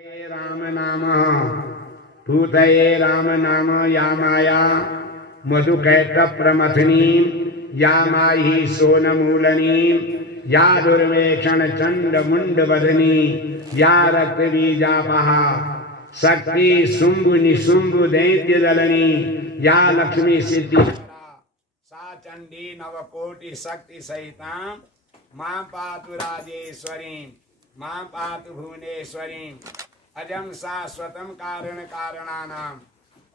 राम नाम भूतये राम नाम या माया मधुकैट प्रमथनी या माही सोनमूलनी या दुर्वेक्षण चंड मुंड बदनी या रक्त बीजापहा शक्ति शुंभु निशुंभु दैत्य दलनी या लक्ष्मी सिद्धि सा चंडी नवकोटि शक्ति सहिता मां पातु राजेश्वरी मां पातु भुवनेश्वरी अजं शाश्वतं कारण कारणानां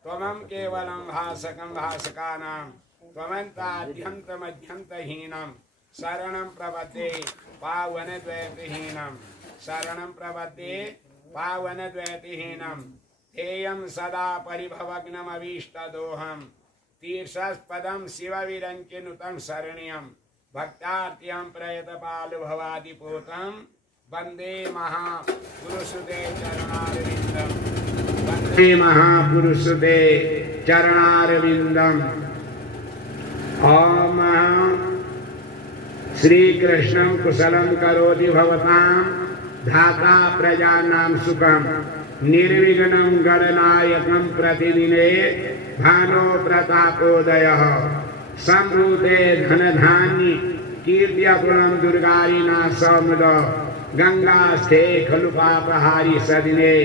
त्वमं केवलं भासकं भासकानां त्वमन्ताद्यन्तमध्यन्तहीनं शरणं प्रपद्ये पावनद्वैतहीनं शरणं प्रपद्ये पावनद्वैतहीनं ध्येयं सदा परिभवग्नमभीष्टदोहं तीर्थस्पदं शिवविरञ्चिनुतं शरण्यं भक्तार्त्यं प्रयतपालुभवादिपूतं वंदे महापुरुषुते चरणारविंदम वंदे महापुरुषुते चरणारविंदम। ओम श्री कृष्णं कुशलं करोति भवतां धाता प्रजानां सुखं निर्विघ्नं गणनायकं प्रतिदिने भानो प्रतापोदयः संवृते धनधान्य कीर्त्यपुरं दुर्गारिणा समुद गंगास्थे खलु पापहारी सदिने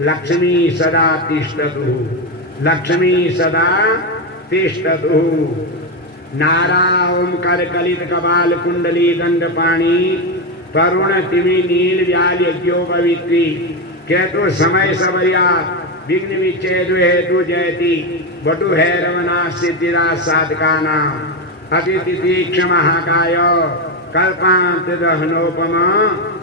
लक्ष्मी सदा तिष्ठतु लक्ष्मी सदा तिष्ठतु। नारा ओंकार कलित कपाल कुंडली दंडपाणी तरुण तिमि नील व्याल यज्ञो पवित्री केतु समय सबरिया विघ्न विच्छेद हेतु जयति वटु भैरवना सिद्धिदा साधकाना अतिथि तीक्ष महाकाय कल्पांत दहनोपमा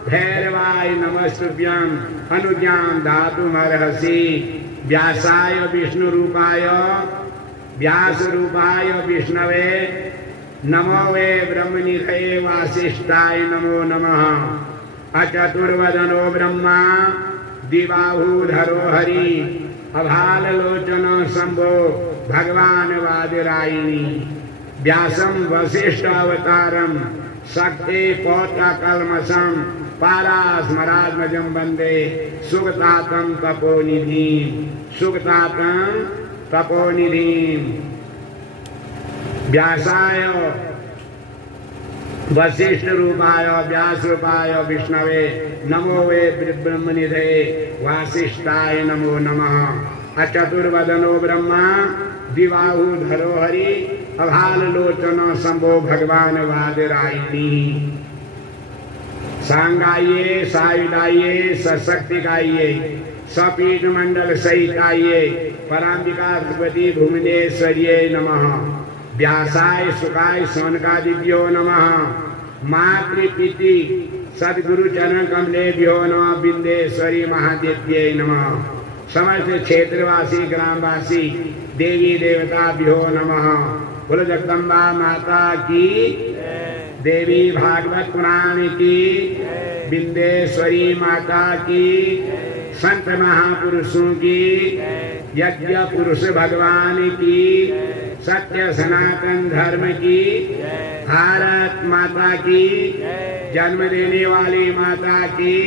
भैरवाय नमस्तुभ्यं अनुज्ञां दातुमर्हसि व्यासाय विष्णु रूपाय व्यास रूपाय विष्णवे नमो वे ब्रह्मनिधये वासिष्ठाय नमो नमः। अचतुर्वदनो ब्रह्मा दिबाहुधरो हरि अभाललोचनो शंभो भगवान वादिरायिणी व्यासं वसिष्ठ अवतारं शक्ति पौत्रकल्मषं पारास्मरात्मजं वन्दे सुगतातं तपोनिधिं सुगतातं तपोनिधिं। व्यासाय वसिष्ठ रूपाय व्यास रूपाय विष्णवे नमो वे ब्रह्मनिधये वासिष्ठाय नमो नमः। अचतुर्वदनो ब्रह्मा दिबाहुधरो हरि अभाललोचनो शंभो भगवान वादिरायिणी। सांगाइए सायुधाइए सशक्ति गाइए सपीठ मंडल सहित आइए परांबिका भगवती भुवनेश्वरिये नमः। व्यासाय सुखाय सोनकादिभ्यो नमः। मातृपिति सद्गुरु चरण कमलेभ्यो नमः। बिंदेश्वरी महादेव्यै नमः। समस्त क्षेत्रवासी ग्रामवासी देवी देवताभ्यो नमः। कुल जगदम्बा माता की देवी भागवत पुराण की बिंदेश्वरी माता की संत महापुरुषों की यज्ञ पुरुष भगवान की सत्य सनातन धर्म की भारत माता की जन्म देने वाली माता की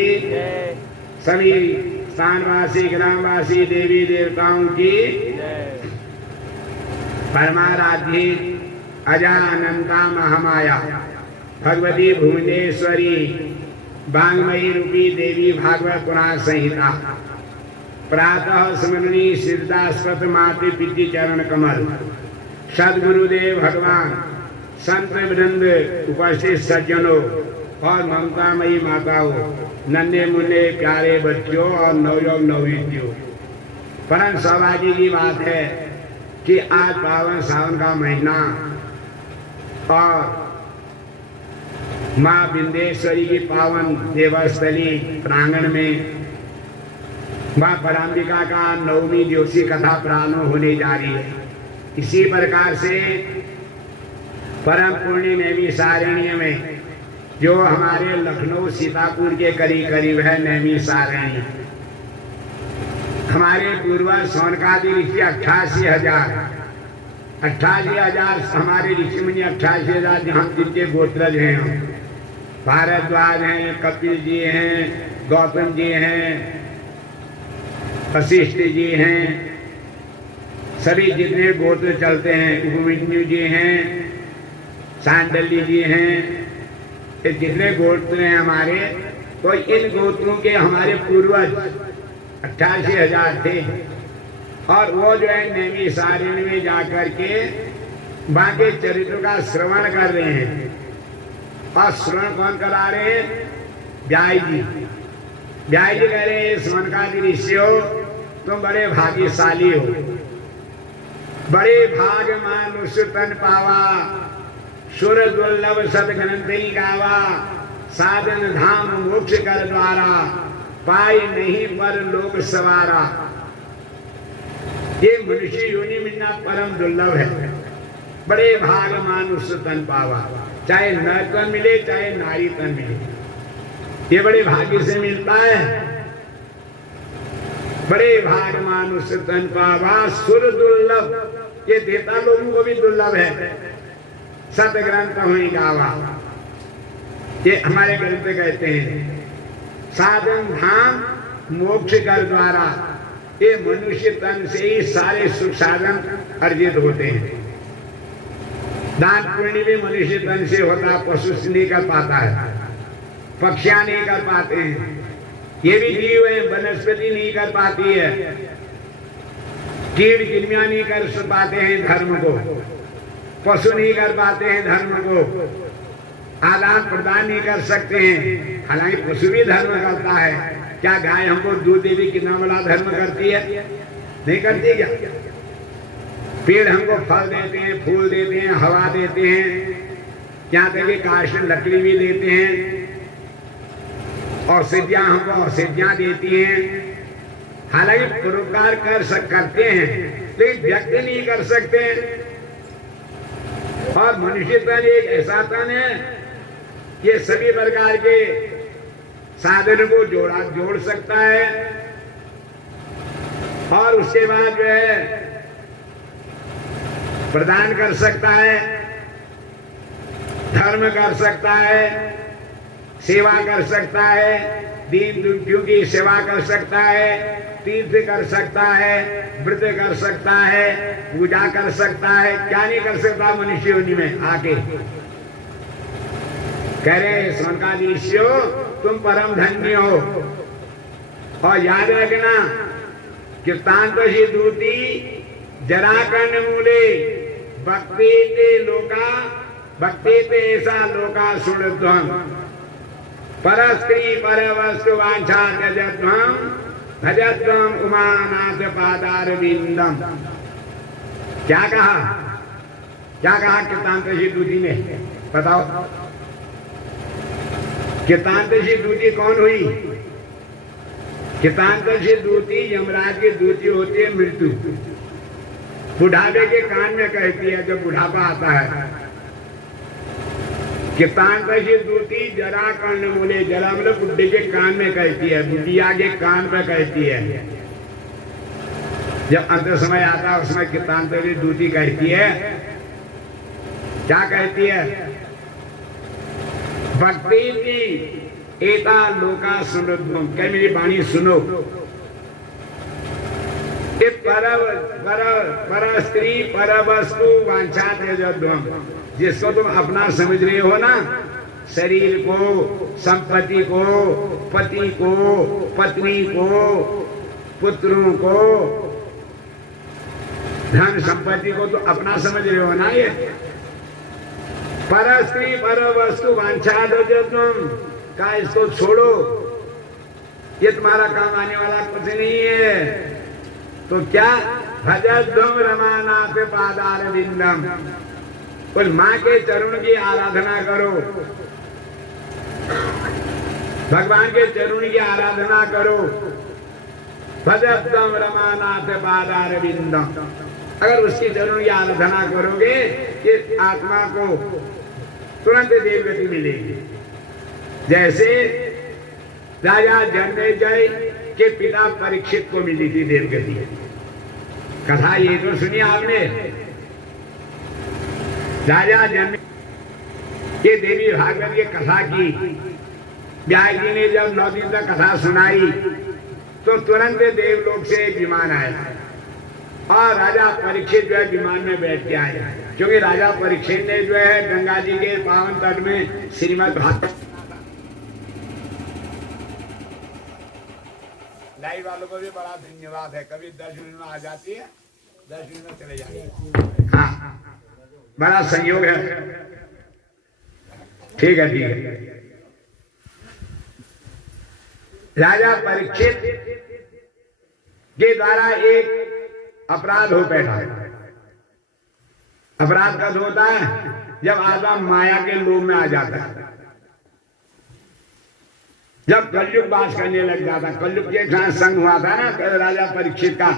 सभी स्थानवासी ग्रामवासी देवी देवताओं की परमाराध्य अजानंता महामाया भगवती भुवनेश्वरी वांगमयी रूपी देवी भागवत पुराण संहिता प्रातः स्मरणी सिद्धास्पद माते पितृ चरण कमल सदगुरुदेव भगवान संत वृंद उपस्थित सज्जनों और ममतामयी माताओं नन्हे मुन्ने प्यारे बच्चों और नवयुवक नवयुवतियों, परम सौभाग्य की बात है कि आज पावन सावन का महीना और माँ बिंदेश्वरी की पावन देवस्थली प्रांगण में माँ परांबिका का नवमी दिवसीय कथा प्रारंभ होने जा रही है। इसी प्रकार से परम पुण्य नैमी सारण्य में जो हमारे लखनऊ सीतापुर के करीब करीब है नैमी सारण्य, हमारे पूर्वज सोनकादि ऋषि 88,000 हमारे ऋषि मुनि 88,000 जहाँ जिनके गोत्रज हैं, भारद्वाज हैं, कपिल जी हैं, गौतम जी हैं, वशिष्ठ जी हैं, सभी जितने गोत्र चलते हैं, उपमन्यु जी हैं, सांडल्य जी हैं, ये जितने गोत्र हैं हमारे, तो इन गोत्रों के हमारे पूर्वज 88,000 थे। और वो जो है नैमिषारण्य में जाकर के वहां के चरित्र का श्रवण कर रहे हैं। और श्रवण कौन करा रहे हैं? व्याय जी। व्याय जी कह रहे हैं, सनकादि ऋषि हो, तुम बड़े भाग्यशाली हो, बड़े भाग मानुष तन पावा, सुर दुर्लभ सदग्रंथि गावा, साधन धाम मोक्ष कर द्वारा, पाई नहीं पर लोक सवारा। ये मनुष्य योनि मिलना परम दुर्लभ है। बड़े भाग मानुष तन पावा, चाहे नर तन मिले चाहे नारी तन मिले, ये बड़े भाग्य से मिलता है। बड़े भाग मानुष तन पावा, सुर दुर्लभ, ये देवता लोगों को भी दुर्लभ है। सत ग्रंथ हुई गावा, ये हमारे ग्रंथ कहते हैं। साधन धाम मोक्ष कर द्वारा, ये मनुष्य तन से ही सारे सुख साधन अर्जित होते हैं। दान पुण्य भी मनुष्य तन से होता, पशु से नहीं कर पाता है, पक्षियां नहीं कर पाते हैं, ये भी जीव है, वनस्पति नहीं कर पाती है, कीड़ गिरमियां नहीं कर पाते हैं धर्म को, पशु नहीं कर पाते हैं धर्म को, आदान प्रदान नहीं कर सकते हैं। हालांकि पशु भी धर्म करता है। क्या गाय हमको दूध देवी कितना बड़ा धर्म करती है? नहीं करती क्या? पेड़ हमको फल देते हैं, फूल देते हैं, हवा देते हैं, यहाँ तक कि काष्ठ लकड़ी भी देते हैं, औषधियां हमको औषधियां देती हैं। हालांकि परोपकार करते हैं, लेकिन व्यक्त नहीं कर सकते हैं। और मनुष्य तन एक ऐसा तन है, ये सभी प्रकार के साधन को जोड़ सकता है। और उसके बाद जो है प्रदान कर सकता है, धर्म कर सकता है, सेवा कर सकता है, दीन दुखियों की सेवा कर सकता है, तीर्थ कर सकता है, व्रत कर सकता है, पूजा कर सकता है। क्या नहीं कर सकता मनुष्य योनि में आके? कह रहे सनकादि ऋषियों, तुम परम धन्य हो। और याद रखना, कीर्तांत दूती जरा कर्ण मूले भक्ति ते लोका, भक्ति ते ऐसा लोका सुनध्वम, पर स्त्री पर वस्तु वांछा त्यजध्वम, भजध्वम उमानाथ पादारविंदम। क्या कहा? क्या कहा कीर्तांत दूती ने? बताओ, कीर्तांत दूती कौन हुई? कीर्तांत दूती यमराज की दूती होती है मृत्यु। बुढ़ापे के कान में कहती है जब बुढ़ापा आता है। कीर्तांत दूती जरा कर्ण मूले, जरा मतलब बुढ़े के कान में कहती है, बुढ़िया के कान पे कहती है। जब अंत समय आता है उसमें कीर्तांत दूती कहती है, क्या कहती है? भक्ति की एता लोका सुनध्वम, क्या मेरी वाणी सुनो। पर स्त्री पर वस्तु वांछा त्यजध्वम, जिसको तुम अपना समझ रहे हो ना, शरीर को, संपत्ति को, पति को, पत्नी को, पुत्रों को, धन संपत्ति को तो अपना समझ रहे हो ना। ये पर स्त्री पर वस्तु वांछा त्यजध्वम का, इसको छोड़ो, ये तुम्हारा काम आने वाला कुछ नहीं है। तो क्या? भजध्वम रमानाथ पादारविंदम, उस माँ के चरण की आराधना करो, भगवान के चरण की आराधना करो। भजध्वम रमानाथ पादारविंदम, अगर उसकी चरण की आराधना करोगे, ये आत्मा को तुरंत देवगति मिलेगी। जैसे राजा जन्मेजय के पिता परीक्षित को मिली थी देवगति। कथा ये तो सुनी आपने। राजा जन्मे, ये देवी भागवत की कथा की, व्यास जी ने जब 9 दिन तक कथा सुनाई, तो तुरंत देवलोक से विमान आया और राजा परीक्षित जो है विमान में बैठ के आए, क्योंकि राजा परीक्षित ने जो है गंगा जी के पावन तट में श्रीमद् भागवत। लाइव वालों को भी बड़ा धन्यवाद है, कभी 10 मिनट में आ जाती है, 10 मिनट में चले जाती है। हाँ, बड़ा संयोग है। ठीक है, ठीक है। राजा परीक्षित के द्वारा एक अपराध हो बैठा। अपराध कब होता है? जब आदमी माया के लोभ में आ जाता है, जब कलयुग वास करने लग जाता। कलयुग के साथ संग हुआ था ना राजा परीक्षित का,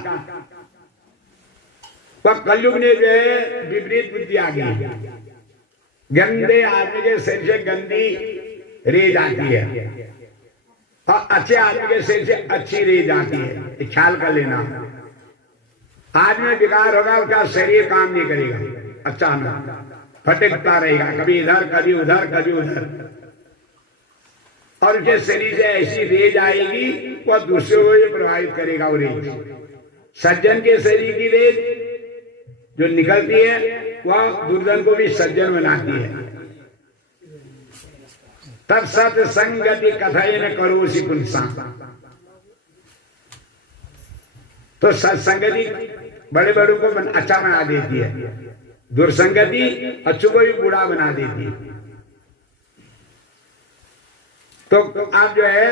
तो कलयुग ने जो है विपरीत बुद्धि आ गई। गंदे आदमी के सिर से गंदी रेज आती है और अच्छे आदमी के सिर से अच्छी रेज आती है, ख्याल कर लेना। आदमी में विकार होगा, उसका शरीर काम नहीं करेगा, अच्छा ना फटकता रहेगा, कभी इधर कभी उधर कभी उधर, और उसके शरीर से ऐसी रेज आएगी वह दूसरों को प्रभावित करेगा। वो रेज सज्जन के शरीर की रेज जो निकलती है वह दुर्जन को भी सज्जन बनाती है। तब सत्संगति कथयन करोसि पुंसा, तो सत्संगति बड़े बड़ों को अच्छा बना देती है, दुर्संगति अच्छों को भी बुरा बना देती है। तो आप जो है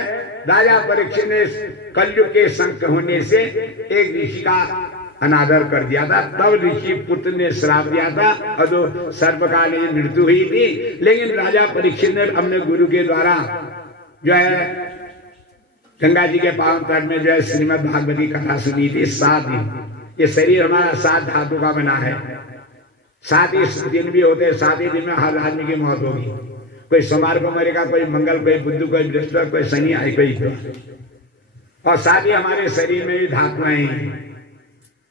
राजा परीक्षित ने कलयुग के संग होने से एक ऋषि का अनादर कर दिया था, तब ऋषि पुत्र ने श्राप दिया था और जो सर्वकालीन मृत्यु हुई थी। लेकिन राजा परीक्षित ने अपने गुरु के द्वारा जो है गंगा जी के पावन तट में जो है श्रीमद् भागवती कथा सुनी थी 7 दिन। ये शरीर हमारा 7 धातु का बना है, 7 ही दिन भी होते हैं, 7 ही दिन में हर आदमी की मौत होगी। कोई सोमवार को मरेगा, कोई मंगल, कोई बुध, कोई बृहस्पति, कोई शनि, कोई। और 7 ही हमारे शरीर में भी धातुएं हैं।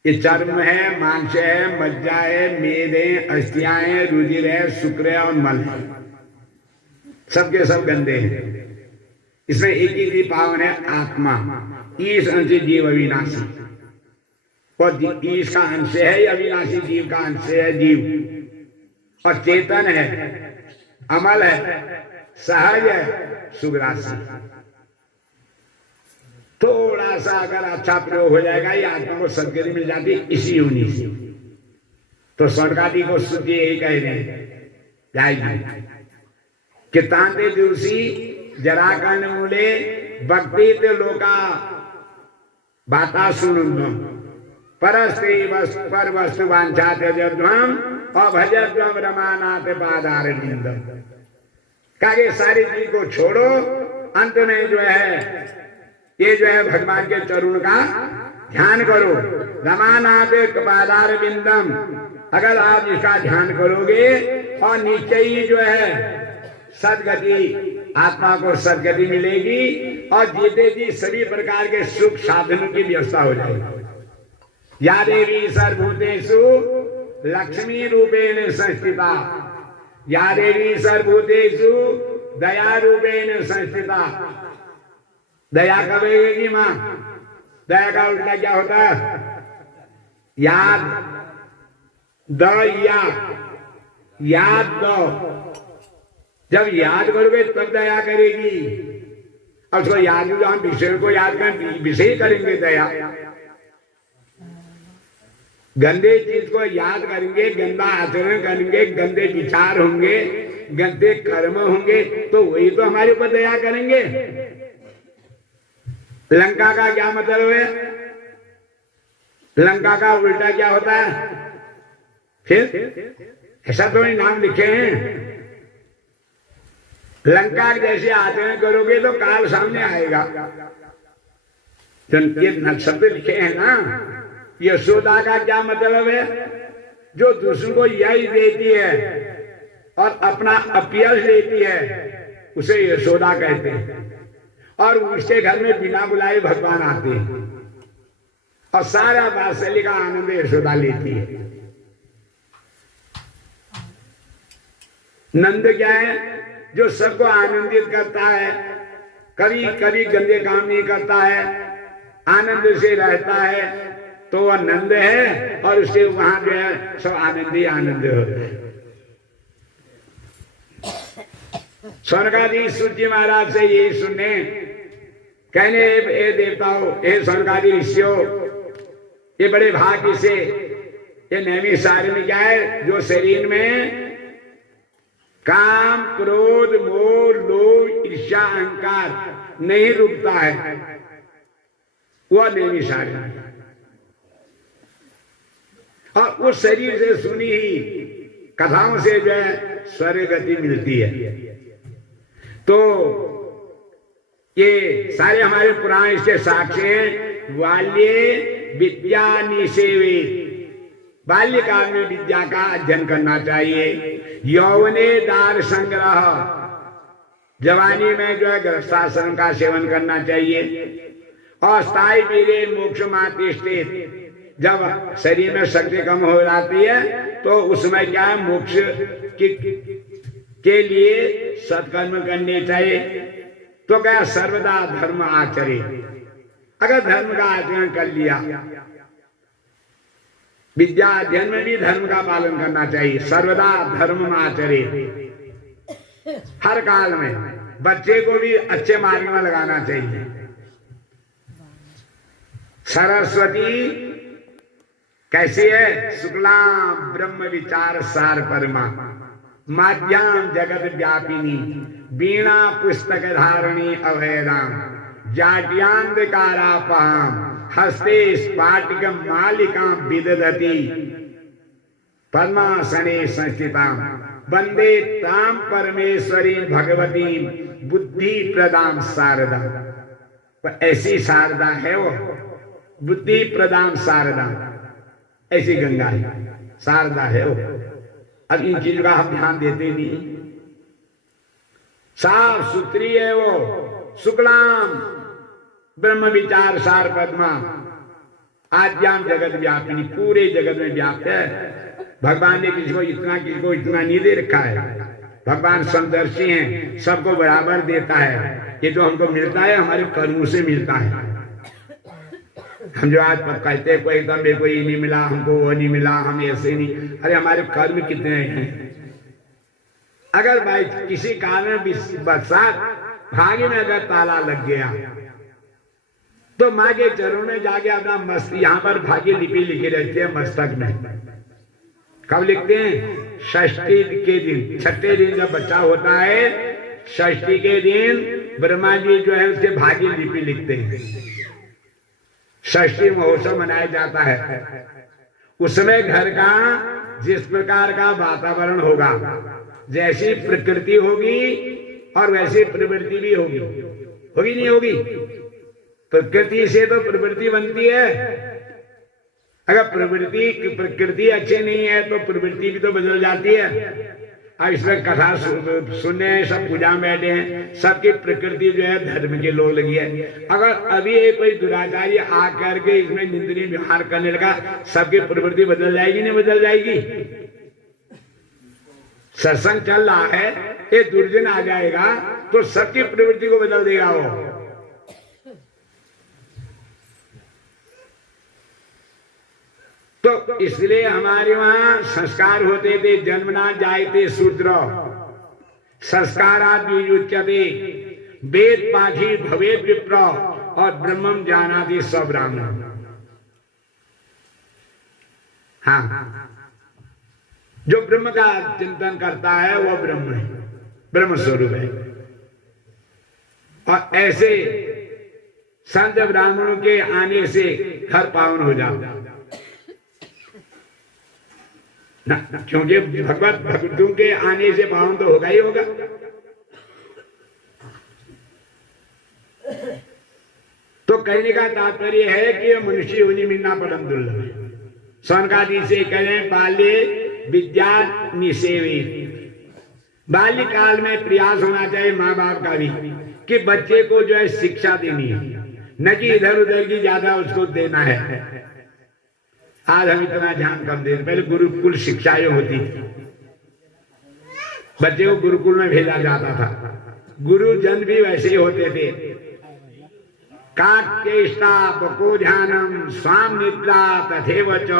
ये चर्म है, मांस है, मज्जा है, मेद है, अस्थियां है, रुधिर है, शुक्र है और मल है। सबके सब गंदे हैं। इसमें एक ही पावन है आत्मा। ईश अंश जीव अविनाशी, और ईश का अंश है या अविनाशी जीव का अंश है जीव, और चेतन है, अमल है, सहज है, सुग्रासी। थोड़ा सा अगर अच्छा प्रयोग हो जाएगा, ये आत्मा को सदगति मिल जाती इसी योनि से। तो स्वर्गादि को शुद्ध यही कह रहे हैं जाएगी कि तांते दूसी जरा कर्ण मूले भक्ति लोका बाता सुन परस्त्री पर वस्तु वांछा त्यजध्वम अभजध्वम रमानाथ पादारविंद। कहा सारी चीज को छोड़ो, अंत में जो है ये जो है भगवान के चरण का ध्यान करो। रमानाथ पादारविंदम, अगर आप इसका ध्यान करोगे और नीचे ही जो है सदगति, आत्मा को सदगति मिलेगी और जीते जी सभी प्रकार के सुख साधनों की व्यवस्था हो जाएगी। या देवी सर्वभूतेषु लक्ष्मी रूपेण संस्थिता, या देवी सर्वभूतेषु दया रूपेण संस्थिता। दया कब होगी माँ? दया का उल्टा क्या होता है? याद याद दो। जब याद करोगे तब दया करेगी। अब उसको याद, हम विषय को याद करें, विषय करेंगे दया। गंदे चीज को याद करेंगे, गंदा आचरण करेंगे, गंदे विचार होंगे, गंदे कर्म होंगे, तो वही तो हमारे ऊपर दया करेंगे। लंका का क्या मतलब है? लंका का उल्टा क्या होता है? फिर ऐसा तो नाम लिखे हैं। लंका जैसे आचरण करोगे तो काल सामने आएगा। तो ये शब्द लिखे हैं ना। यशोदा का क्या मतलब है? जो दूसरों को यही देती है और अपना अपयश लेती है, उसे यशोदा कहते हैं। और उसके घर में बिना बुलाए भगवान आते हैं और सारा वात्सल्य का आनंद यशोदा लेती है। नंद क्या है? जो सबको आनंदित करता है, कभी कभी गंदे काम नहीं करता है, आनंद से रहता है तो वह नंद है, और उसके वहां जो है सब आनंद ही आनंद होते हैं। स्वर्गादि सूर्य महाराज से यही सुनने, कहने हे देवताओं, हे स्वर्गादि ऋषियों, ये बड़े भाग्य से ये नैमिषारण्य क्या है, जो शरीर में काम क्रोध मोह लोभ ईर्ष्या अहंकार नहीं रुकता है, वह नैमिषारण्य। और उस शरीर से सुनी ही कथाओं से जो है स्वर्ग गति मिलती है। तो ये सारे हमारे पुराण इसके साक्ष्य हैं। बाल्ये विद्या निषेवित, बाल्यकाल में विद्या का अध्ययन करना चाहिए। यौवने दार संग्रह, जवानी में जो है गृहस्थाश्रम का सेवन करना चाहिए। और स्थायी पीरे मोक्ष मातिष्ठित, जब शरीर में शक्ति कम हो जाती है तो उसमें क्या है, मोक्ष के लिए सत्कर्म करने चाहिए। तो क्या सर्वदा धर्म आचरे, अगर धर्म का आचरण कर लिया, विद्या अध्ययन में भी धर्म का पालन करना चाहिए। सर्वदा धर्म आचरे, हर काल में बच्चे को भी अच्छे मार्ग में लगाना चाहिए। सरस्वती कैसी है, शुक्लाम ब्रह्म विचार सार परमा, माध्याम जगत व्यापिनी, वीणा पुस्तक धारणी अभयराम, जाट्यांधकारापहाम, हस्ते स्फाटिक मालिका विदधति, पद्मासने संस्थिताम, वंदे ताम परमेश्वरी भगवती बुद्धि प्रदाम शारदा। ऐसी शारदा है वो, बुद्धि प्रदाम शारदा, ऐसी गंगा है, शारदा है वो। अब इन चीजों का हम ध्यान देते नहीं। साफ सुथरी है वो, शुक्लाम ब्रह्म विचार सार पद्मा, आद्याम जगत व्यापिनी, पूरे जगत में व्याप्त है। भगवान ने किसी को इतना नहीं दे रखा है। भगवान समदर्शी हैं, सबको बराबर देता है। ये जो हमको मिलता है हमारे कर्मों से मिलता है। हम जो आज कहते हैं कोई एकदम मेरे को ये नहीं मिला, हमको वो नहीं मिला, हम ऐसे नहीं, अरे हमारे कर्म कितने हैं। अगर भाई किसी काल में बरसात भाग्य में अगर ताला लग गया तो माँ के चरणों में जाके अपना मस्त, यहाँ पर भाग्य लिपि लिखी रहती है मस्तक में। कब लिखते हैं, षष्ठी के दिन, छठे दिन जब बच्चा होता है, षष्ठी के दिन ब्रह्मा जी जो है उसके भाग्य लिपि लिखते हैं। षष्ठी महोत्सव मनाया जाता है। उसमें घर का जिस प्रकार का वातावरण होगा, जैसी प्रकृति होगी और वैसी प्रवृत्ति भी होगी। होगी नहीं होगी? प्रकृति से तो प्रवृत्ति बनती है। अगर प्रकृति अच्छी नहीं है तो प्रवृत्ति भी तो बदल जाती है। अब इसमें कथा सुनने सब पूजा में बैठे हैं, सबकी प्रकृति जो है धर्म के लोग लगी है। अगर अभी कोई दुराचारी आ करके इसमें निंदनीय व्यवहार करने लगा, सबकी प्रवृत्ति बदल जाएगी नहीं बदल जाएगी? सत्संग चल रहा है, एक दुर्जन आ जाएगा तो सबकी प्रवृत्ति को बदल देगा वो। तो इसलिए हमारे वहां संस्कार होते थे, जन्मना जायते शूद्र संस्काराद युच्यते, वेद पाठी भवेद विप्र और ब्रह्मम जानाति स ब्राह्मण। हाँ, जो ब्रह्म का चिंतन करता है वह ब्रह्म है, ब्रह्म स्वरूप है। और ऐसे संत ब्राह्मणों के आने से घर पावन हो जाता है ना, क्योंकि भगवत भक्तों के आने से पावन तो होगा ही होगा। तो कहने का तात्पर्य है कि मनुष्य योनि मिलना परम दुर्लभ है। स्वर्गादि से कहें बाल्य विद्या निषेवित, बाल्यकाल में प्रयास होना चाहिए माँ बाप का भी कि बच्चे को जो है शिक्षा देनी है, न कि इधर उधर की ज्यादा उसको देना है। आज हम इतना ध्यान कम देते, पहले गुरुकुल शिक्षाएं होती थी, बच्चे को गुरुकुल में भेजा जाता था। गुरुजन भी वैसे ही होते थे। काक्येष्टा बकोध्यानम स्वाम निद्रा तथैव च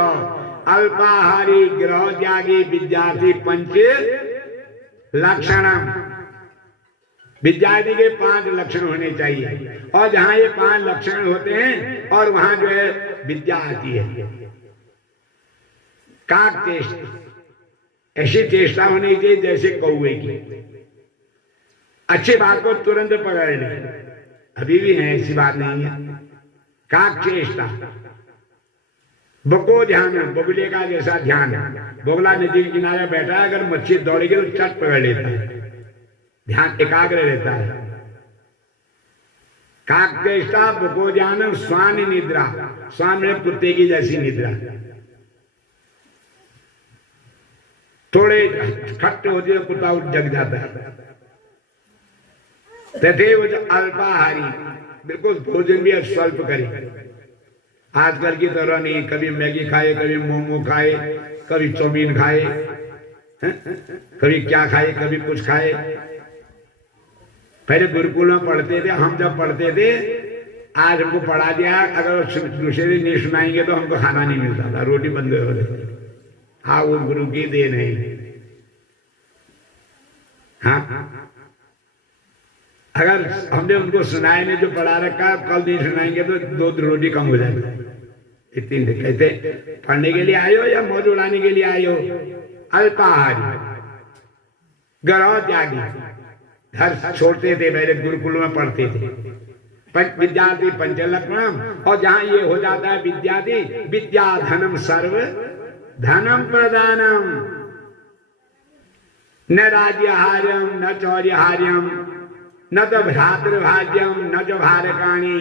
अल्पाहारी गृह त्यागी विद्यार्थी पंच लक्षणम। विद्यार्थी के 5 लक्षण होने चाहिए और जहां ये 5 लक्षण होते हैं और वहां जो है विद्या आती है। काक चेष्टा, ऐसी चेष्टा होनी चाहिए जैसे कौवे की, अच्छी बात को तुरंत पकड़ ले। अभी भी है, ऐसी बात नहीं है। काक चेष्टा, बको ध्यान, बगुले का जैसा ध्यान। बगुला नदी के किनारे बैठा है, अगर मच्छी दौड़ेगी तो चट पकड़ लेता है, ध्यान एकाग्र रहता है। काक चेष्टा, बको ध्यान, स्वान निद्रा, स्वान में कुत्ते की जैसी निद्रा, थोड़े खट्ट होती है कुत्ता उठ जग जाता है। तथैव च अल्पाहारी, बिल्कुल भोजन भी स्वल्प करे, आजकल की तरह नहीं, कभी मैगी खाए, कभी मोमो खाए, कभी चाउमीन खाए, कभी क्या खाए, कभी कुछ खाए। पहले गुरुकुल में पढ़ते थे, हम जब पढ़ते थे, आज हमको पढ़ा दिया, अगर दूसरे दिन नहीं सुनाएंगे तो हमको खाना नहीं मिलता था, रोटी बंद हो गई। हाँ, वो गुरु की देन है। हाँ, अगर हमने उनको सुनाए नहीं जो पढ़ा रखा, कल नहीं सुनाएंगे तो 2 रोटी कम हो जाएगी। इतनी कहते पढ़ने के लिए आयो या मौज उड़ाने के लिए आयो। अल्पाहारी, गृह त्यागी, घर छोड़ते थे, पहले गुरुकुल में पढ़ते थे। विद्यार्थी पंचलक्षणम, और जहां ये हो जाता है विद्यार्थी, विद्या धनम सर्व धनम प्रदानम, न राज्यहार्यम न चौर्यहार्यम न तो भ्रातृभाज्यम न जो भारकाणी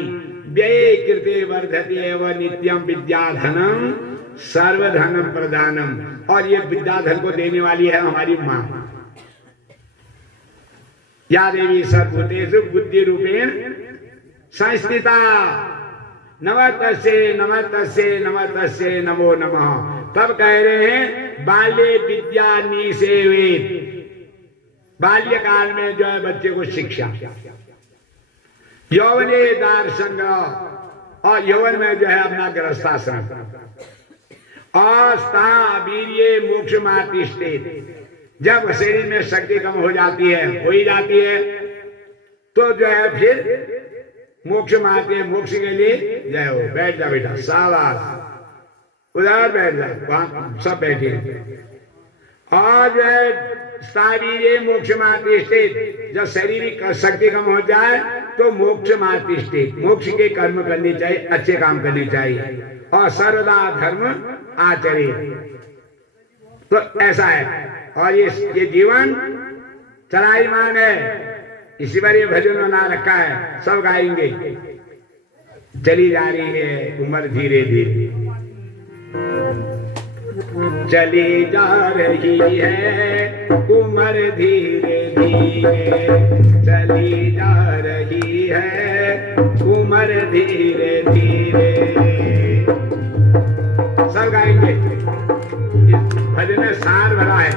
व्यय कृते वर्धते एव नित्यम विद्याधनम सर्वधनम प्रदानम। और ये विद्याधन को देने वाली है हमारी माँ। या देवी सर्वभूतेषु बुद्धि रूपेण संस्थिता, नमस्तस्यै नमस्तस्यै नमस्तस्यै नमो नमः। तब कह रहे हैं बाल्ये विद्या निसेवेत, बाल्यकाल में जो है बच्चे को शिक्षा, यौवने दार संग्रह, और यौवन में जो है अपना गृहस्थाश्रम, और वीर्ये मोक्ष मातिष्ठेत, जब शरीर में शक्ति कम हो जाती है, हो ही जाती है, तो जो है फिर मोक्ष माते, मोक्ष के लिए जय हो। बैठ जा बेटा, शाबाश, उधर बैठ जा, वहां सब बैठे। और जो है शारीरिक मोक्ष मातिष्ठित, जब शारीरिक शक्ति कम हो जाए तो मोक्ष मातिष्ठित, मोक्ष के कर्म करने चाहिए, अच्छे काम करने चाहिए, और सर्वदा धर्म आचरे। तो ऐसा है, और ये जीवन चलायमान है, इसी पर ये भजन बना रखा है, सब गाएंगे। चली जा रही है उम्र धीरे धीरे, चली जा रही है उम्र धीरे धीरे, चली जा रही है उम्र धीरे धीरे। सब गाएंगे, इस भजन में सार भरा है।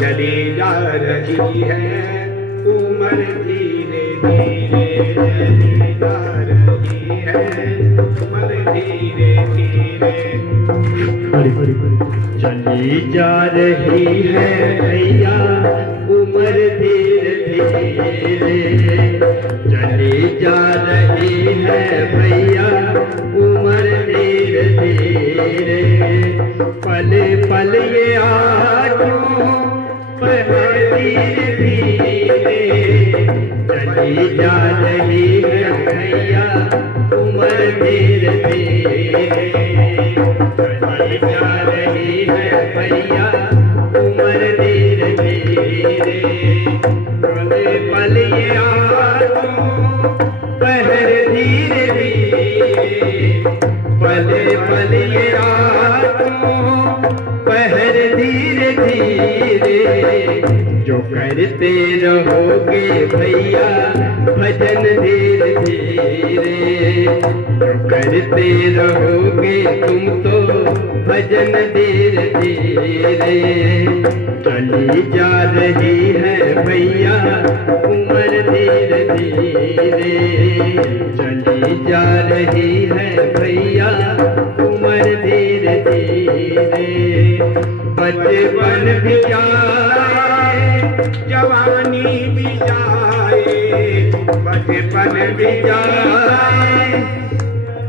चली जा रही है उम्र धीरे धीरे, चली जा रही है उम्र धीरे धीरे। चली जा रही है भैया उम्र धीरे धीरे, चली जा रही है भैया उम्र धीरे धीरे। पल पल ये आँखों पर धीरे धीरे, चली जा रही है भैया उम्र धीरे धीरे, चली जा रही है भैया उम्र धीरे धीरे। पल पल ये आँखों पहर धीरे धीरे, पल पल ये आँखों पहर धीरे धीरे जो करते रहोगे भैया भजन धीरे धीरे जो करते रहोगे तुम तो भजन धीरे धीरे चली जा रही है भैया उम्र धीरे धीरे चली जा रही है भैया उम्र धीरे धीरे बचपन भी जाए जवानी भी जाए, बचपन भी जाए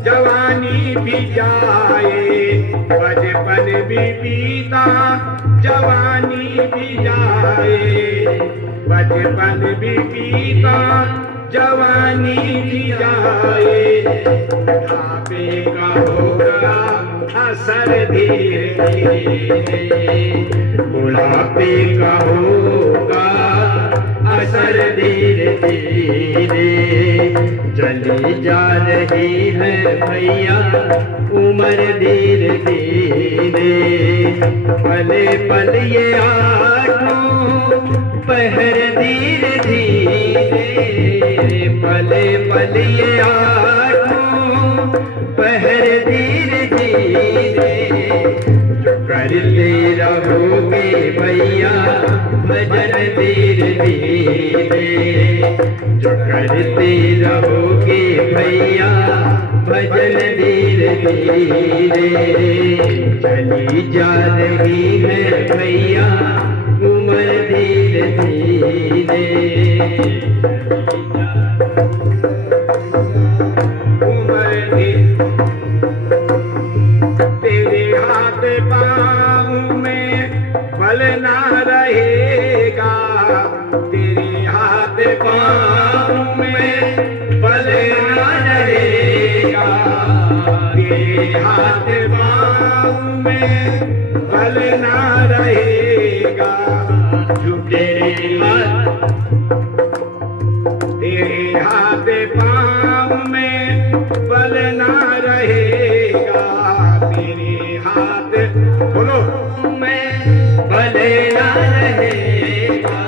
जवानी भी जाए, बचपन भी बीता जवानी भी जाए, बचपन भी बीता जवानी भी जाए, बुढ़ापे का होगा असर धीरे धीरे, बुढ़ापे का होगा असर धीरे धीरे चली जा रही है भैया उम्र धीरे धीरे पले पल ये आठों पहर धीरे धीरे पले पल ये आठों पहर धीरे धीरे जो करते रहोगे भैया भजन धीरे धीरे जो करते रहोगे भैया भजन धीरे धीरे चली जा रही है भैया उम्र धीरे धीरे उम्र धीरे तेरे हाथ पाँव में बल ना रहेगा, तेरे हाथ पाँव में बल ना रहेगा, तेरे हाथ पाँव में बल ना रहेगा, तेरे हाथ पाँव में बल ना रहेगा, तेरे हाथ बोलो में बल ना रहेगा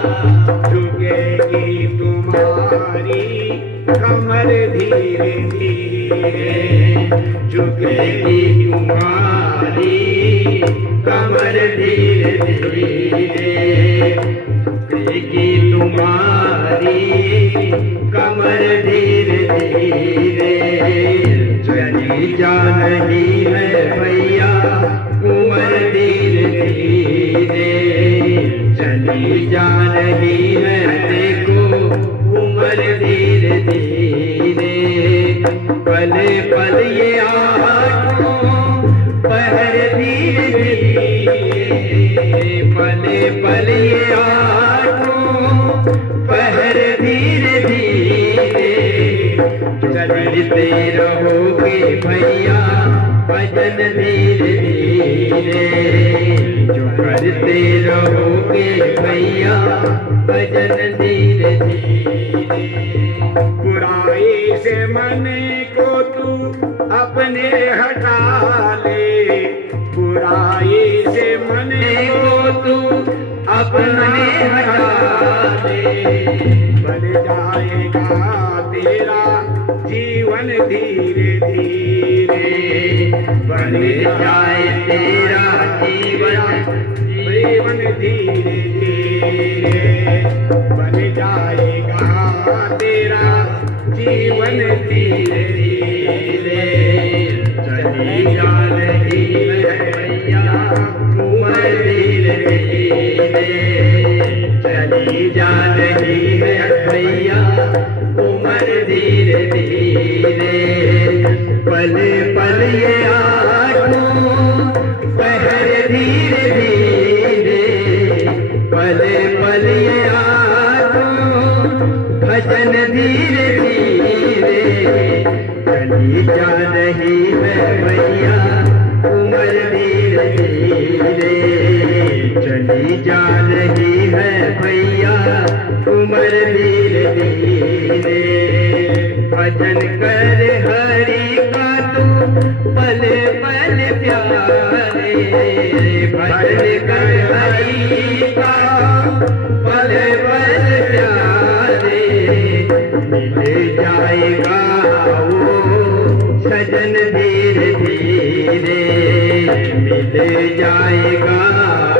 झुकेगी तुम्हारी कमर धीरे धीरे, झुकेगी तुम्हारी कमर धीरे धीरे झुकेगी तुम्हारी कमर धीरे धीरे चली जा रही है भैया उम्र धीरे धीरे चली जा रही है देखो उम्र धीरे धीरे पले पल ये आठों पहर धीरे धीरे पले पल ये आठों पहर धीरे धीरे चलते रहोगे भैया भजन धीरे धीरे जो करते रहोगे भैया भजन धीरे धीरे बुराई से मन को तू अपने हटा ले, बुराई से मन को तू अपने हटा दे बन जाएगा तेरा जीवन धीरे धीरे, बन जाए तेरा जीवन धीरे धीरे, बन जाएगा तेरा जीवन धीरे धीरे चली जा रही है भैया उम्र धीरे धीरे चली जा रही है भैया उम्र धीरे धीरे पले पल ये आठों पहर धीरे धीरे पले पल ये आठों भजन धीरे धीरे चली जा रही है भैया उम्र धीरे धीरे चली जा रही है भैया उम्र धीरे धीरे भजन कर हरि का तू पल पल प्यारे भजन कर हरि मिल जाएगा वो सजन धीरे धीरे, मिल जाएगा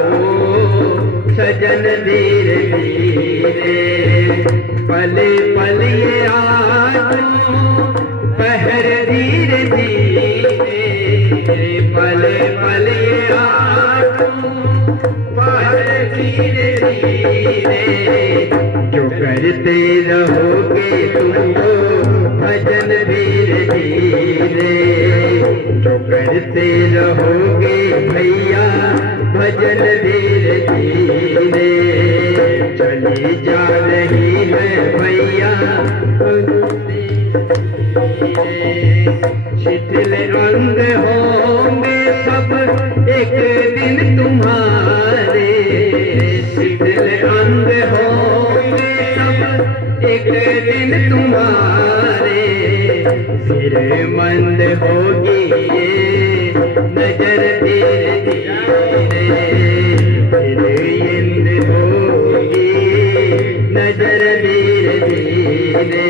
वो सजन धीरे धीरे। पले पल ये आँखों पहर धीरे धीरे, पले पल ये आँखों पहर धीरे धीरे। जो करते रहोगे तुमको भजन धीरे धीरे, जो करते रहोगे भैया भजन धीरे धीरे। चली जा रही है भैया शिथिल अंग होंगे सब एक दिन तुम्हारे, शिथिल अंग होंगे सब एक दिन तुम्हारे। फिर मंद होगी ये नजर धीरे धीरे, फिर इंद होगी नजर धीरे धीरे।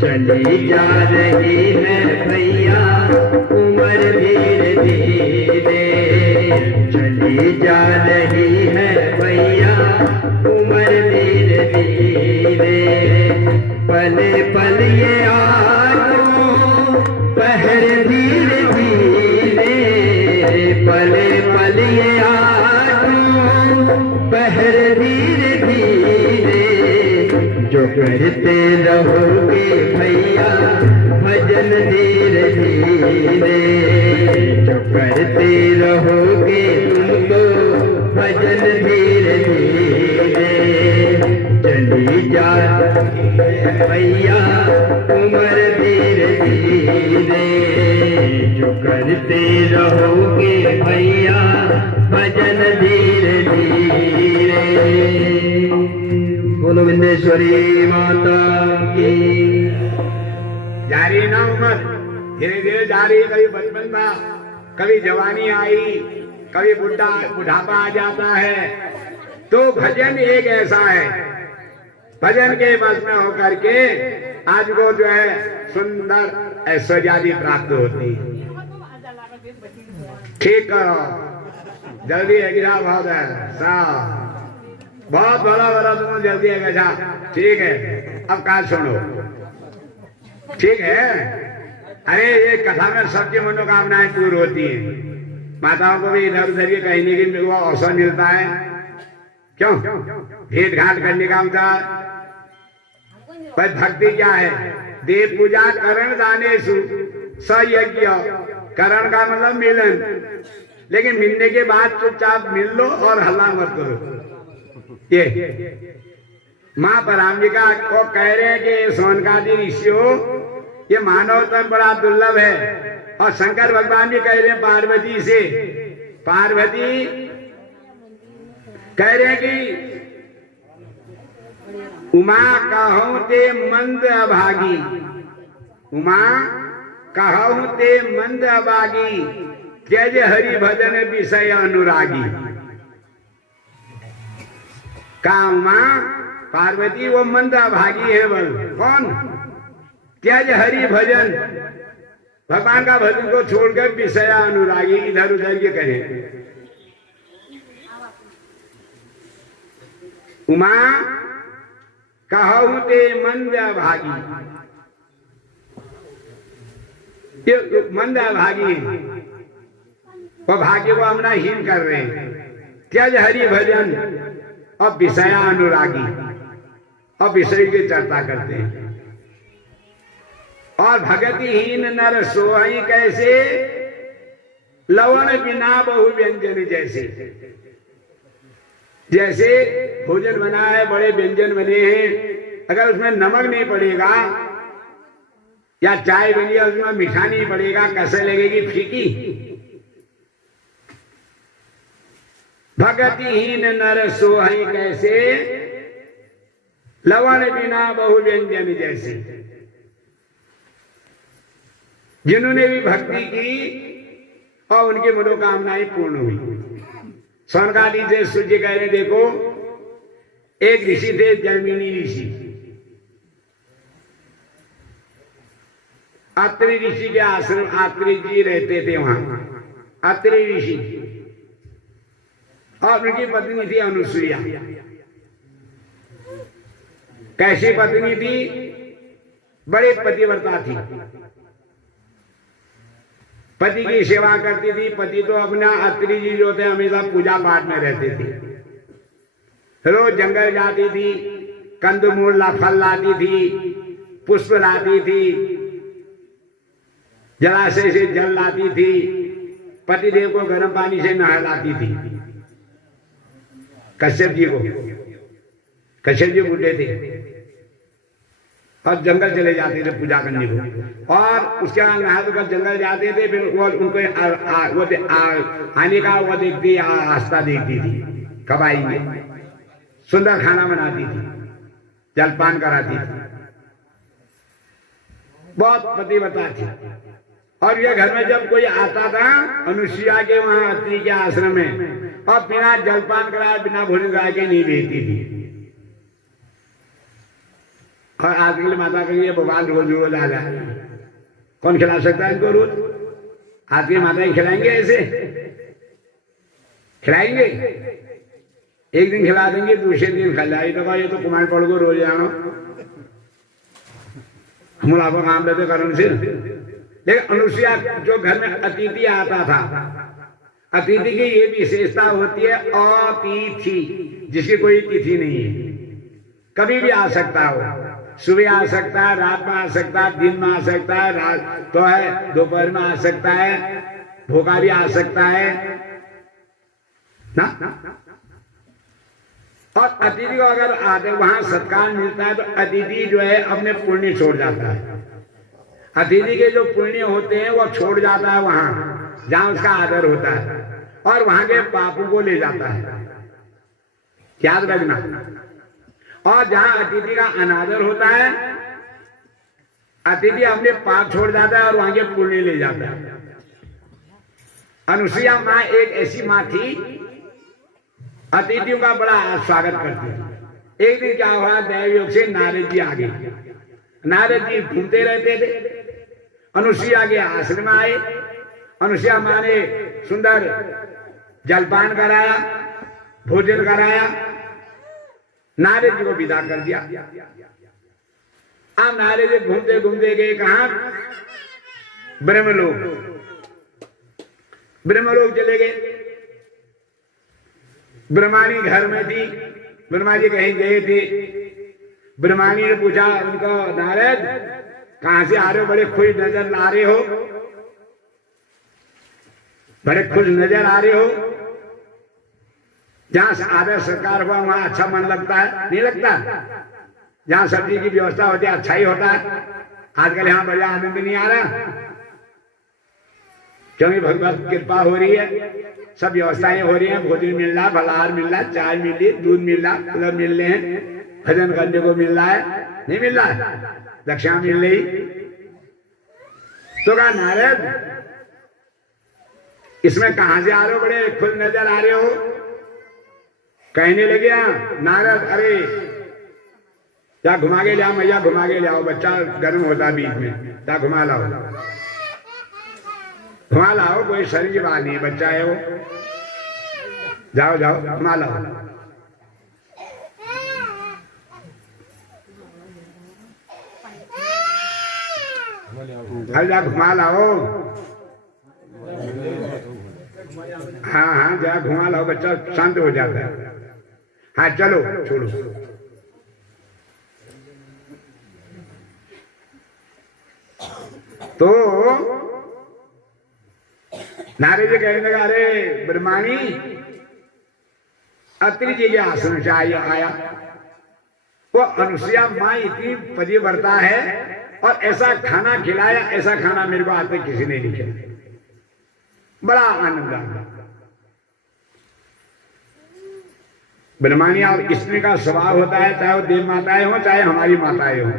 चली जा रही है भैया उम्र धीरे धीरे, चली जा रही है भैया उम्र धीरे धीरे। पले पल ये आँखों पहर धीरे धीरे, पले पल ये आँखों पहर धीरे धीरे। जो करते रहोगे भैया भजन धीरे धीरे, जो करते रहोगे तुमको भजन धीरे धीरे। चली जा भैया उम्र धीरे धीरे, जो करते रहोगे भैया भजन धीरे धीरे। बोलो विंदेश्वरी माता की। जारी ना उम्र धीरे धीरे जारी, कभी बचपन था, कभी जवानी आई, कभी बुढ़ापा आ जाता है। तो भजन एक ऐसा है, भजन के बस में होकर के आज को जो है सुंदर ऐश्वर्यादि प्राप्त होती है। ठीक करो, जल्दी है गिरा बहुत है साहब, बहुत बड़ा बड़ा तुम जल्दी है गजा। ठीक है, अब कहा सुनो, ठीक है। अरे ये कथा में सबकी मनोकामनाएं पूर्ण होती हैं। माताओं को भी इधर उधर कहीं नहीं कि वो अवसर मिलता है, क्यों भेंट घाट करने का होता। पर भक्ति क्या है? देव पूजा करण दानेशु सयज्ञ, करण का मतलब मिलन, लेकिन मिलने के बाद चुपचाप मिल लो और हल्ला मत करो। ये माँ पराम्बिका को कह रहे हैं कि सोनकादि ऋषियों, ये मानव तन बड़ा दुर्लभ है। और शंकर भगवान भी कह रहे हैं पार्वती से, पार्वती कह रहे हैं कि उमा कहूं ते मंद अभागी, उमा कहूं ते मंद अभागी, त्यज हरि भजन विषय अनुरागी। का उमा पार्वती वो मंद अभागी है, बोल कौन? त्यज हरि भजन, भगवान का भजन को छोड़कर विषय अनुरागी, इधर उधर ये कहे। उमा कहूं ते मंद अभागी, ये मंद अभागी वो भाग्य को हमना हीन कर रहे हैं। त्यज हरि भजन और विषया अनुरागी, और विषय की चर्चा करते हैं। और भगतिहीन नर सोहई कैसे, लवण बिना बहु व्यंजन जैसे। जैसे भोजन बना है, बड़े व्यंजन बने हैं, अगर उसमें नमक नहीं पड़ेगा या चाय बनी है उसमें मीठा नहीं पड़ेगा, कैसे लगेगी? फीकी। भगतिहीन नर सोहई कैसे, लवण बिना बहु व्यंजन जैसे। जिन्होंने भी भक्ति की और उनकी मनोकामनाएं पूर्ण हुई। स्वर्गादि से सूर्य कह रहे, देखो एक ऋषि थे जैमिनी ऋषि, अत्रि ऋषि के आश्रम अत्रि जी रहते थे वहां, अत्रि ऋषि, और उनकी पत्नी थी अनुसुईया। कैसी पत्नी थी? बड़े पतिव्रता थी, पति की सेवा करती थी। पति तो अपना अत्रि जी जो थे हमेशा पूजा पाठ में रहते थे, रोज जंगल जाती थी, कंदमूल फल लाती थी, पुष्प लाती थी, जलाशय से जल लाती थी, पतिदेव को गर्म पानी से नहलाती थी। कश्यप जी को, कश्यप जी बूढ़े थे और जंगल चले जाते थे पूजा करने को, और उसके बाद नहा धोकर जंगल जाते थे। फिर वो उनको आने का वो देखती, आस्था देखती थी, कब आएंगे। सुंदर खाना बनाती थी, जलपान कराती थी, बहुत पतिव्रता थी। और ये घर में जब कोई आता था अनुसुईया के वहां अत्रि के आश्रम में, और बिना जलपान कराए बिना भोजन कराए के नहीं भेजती थी। और आजकल माता कहिए भगवान रोज रोज आ जाए, कौन खिला सकता है इनको रोज? आज की माता ही खिलाएंगे? ऐसे खिलाएंगे? एक दिन खिला देंगे, दूसरे दिन खिलाई तो ये तो कुमार पड़ को रोज जानो हम आपको काम लेते करण से। लेकिन अनुसुईया जो घर में अतिथि आता था, अतिथि की ये विशेषता होती है अतिथि, जिसकी कोई तिथि नहीं है, कभी भी आ सकता हो, सुबह आ सकता है, रात में आ सकता है, दिन में आ सकता है, रात तो है, दोपहर में आ सकता है, भूखा भी आ सकता है ना। और अतिथि को अगर आते वहां सत्कार मिलता है तो अतिथि जो है अपने पुण्य छोड़ जाता है। अतिथि के जो पुण्य होते हैं वो छोड़ जाता है वहां जहां उसका आदर होता है, और वहां के पापों को ले जाता है, याद रखना। और जहां अतिथि का अनादर होता है, अतिथि अपने पाप छोड़ जाता है और वहां के पुण्य ले जाता है। अनुसुईया माँ एक ऐसी माँ थी, अतिथियों का बड़ा स्वागत करती थी। एक दिन क्या हुआ, दैवयोग से नारद जी आ गए। नारद जी घूमते रहते थे, अनुसुईया के आश्रम आए। अनुसुईया माँ ने सुंदर जलपान कराया, भोजन कराया, नारद जी को विदा कर दिया। अब नारद जी घूमते घूमते गए कहां? ब्रह्मलोक। ब्रह्मलोक चले गए। ब्रह्माणी घर में थी, ब्रह्मा जी कहीं गए थे। ब्रह्माणी ने पूछा उनको, नारद कहां से आ रहे हो? बड़े खुश नजर आ रहे हो, बड़े खुश नजर आ रहे हो। जहां आदर सत्कार हुआ वहां अच्छा मन लगता है, नहीं लगता? जहां सब्जी की व्यवस्था होती है अच्छा ही होता है। आजकल यहाँ बढ़िया आनंद नहीं आ रहा, क्योंकि भगवत कृपा हो रही है, सब व्यवस्थाएं हो रही हैं, भोजन मिल रहा, फलाहार मिल रहा, चाय मिल रही, दूध मिल रहा, फल मिल रहे हैं, भजन करने को मिल रहा है, नहीं मिल रहा है, दक्षिणा मिल रही। तो कहा नारद इसमें कहां से आ रहे हो, बड़े खुश नजर आ रहे हो? कहने लगे नारद, अरे क्या घुमा के लाओ मैया, घुमा के लाओ, बच्चा गर्म होता बीच में, क्या घुमा लाओ, घुमा लाओ, कोई शरीर की बात नहीं है, बच्चा है वो, जाओ जाओ घुमा लाओ। जा घुमा लाओ, हाँ हाँ जा घुमा लाओ, बच्चा शांत हो जाता है। हाँ चलो छोड़ो। तो नारद जी कहने लगा, अरे ब्रह्माणी अत्रि जी के आश्रम से आया, वो अनुसुईया माँ इतनी पतिव्रता है और ऐसा खाना खिलाया, ऐसा खाना मेरे को आज तक किसी ने नहीं खिलाया, बड़ा आनंद आया। ब्रह्माणी और स्त्री का स्वभाव होता है, चाहे वो देव माताएं हो चाहे हमारी माताएं हो,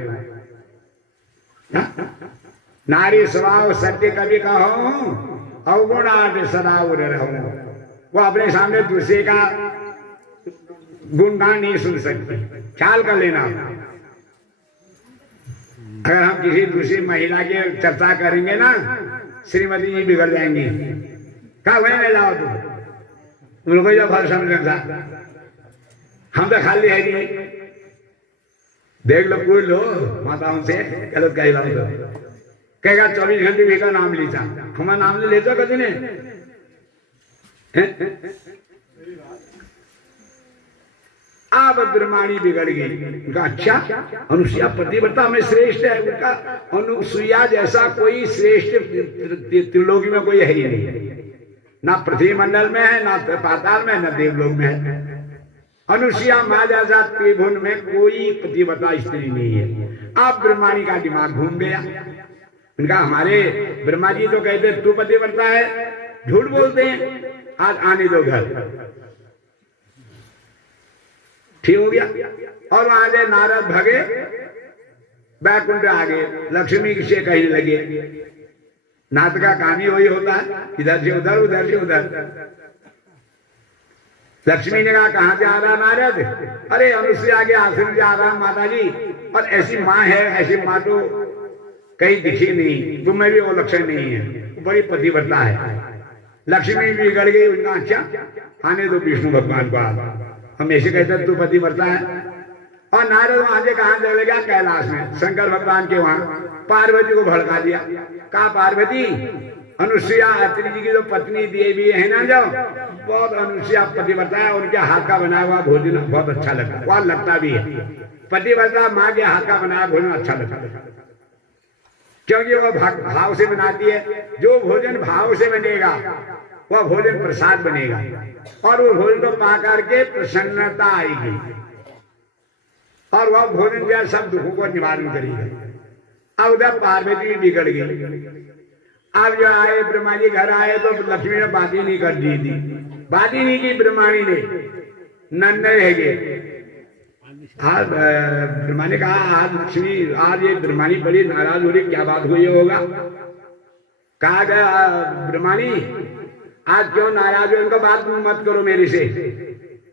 नारी स्वभाव सत्य कभी कहो अवगुण सदा उड़ रहूं। वो अपने सामने दूसरे का गुणगान नहीं सुन सकती, ख्याल कर लेना। अगर हम किसी दूसरी महिला की चर्चा करेंगे ना, श्रीमती जी बिगड़ जाएंगी। कहा वहीं ले जाओ तुम, उनको जो फल समझा, हम तो खाली है नहीं। देख लो, पूछ लो माताओं से, गलत कही बात तो कहेगा 24 घंटे भी का नाम लीता, हमारा नाम ले लेता कभी ने। अब ब्रह्माणी बिगड़ गई। उनका अच्छा, अनुसुईया पतिव्रता में श्रेष्ठ है। उनका अनुसुईया जैसा कोई श्रेष्ठ त्रिलोकी में कोई है ही नहीं, ना पृथ्वी मंडल में है, ना पाताल में, ना देवलोक में है। अनुसुईया माया जात त्रिभुवन में कोई पतिव्रता स्त्री नहीं है। अब ब्रह्माणी का दिमाग घूम गया। उनका हमारे ब्रह्मा जी तो कहते तू पतिव्रता है, झूठ बोलते हैं, आज आने दो घर। ठीक हो गया। और वहां से नारद भगे, बैकुंठ आ गए, लक्ष्मी से कहने लगे। नाथ का काम ही वही होता है, इधर से उधर, उधर से उधर। लक्ष्मी ने कहा कहां से आ रहा नारद? अरे अनुसुईया के आश्रम से आ रहा माता जी। और ऐसी माँ है, ऐसी माँ तो कहीं दिखी नहीं, तुम में भी वो लक्षण नहीं है, बड़ी पतिव्रता है। लक्ष्मी भी बिगड़ गई। उनका अच्छा आने दो विष्णु भगवान को, हम ऐसे कहते तू पतिव्रता है। और नारद वहां से कहां चले गया? कैलाश में, शंकर भगवान के वहां पार्वती को भड़का दिया। कहा पार्वती, अनुसुईया अत्रि जी की जो पत्नी देवी है ना, जो बहुत अनुसुईया पतिव्रता है, उनके हाथ का बना हुआ भोजन बहुत अच्छा लगता है, बहुत लगता भी है। पतिव्रता माँ के हाथ का बना भोजन अच्छा लगता है, क्योंकि वह भाव से बनाती है। जो भोजन भाव से बनेगा वह भोजन प्रसाद बनेगा, और वो भोजन को पा करके प्रसन्नता आएगी, और वह भोजन जो है सब दुखों को निवारण करेगा। अब उधर पार्वती बिगड़ गई। अब जो आए ब्रह्मा जी घर आए तो लक्ष्मी ने बात ही नहीं कर दी थी, बात ही नहीं की ब्रह्माणी ने, नन्हे रह गए। आज ब्रह्मा ने कहा आज लक्ष्मी, आज ये ब्रह्माणी बड़ी नाराज हो रही, क्या बात हुई होगा? कहा गया ब्रह्माणी आज क्यों नाराज हो? इनका बात मत करो मेरे से,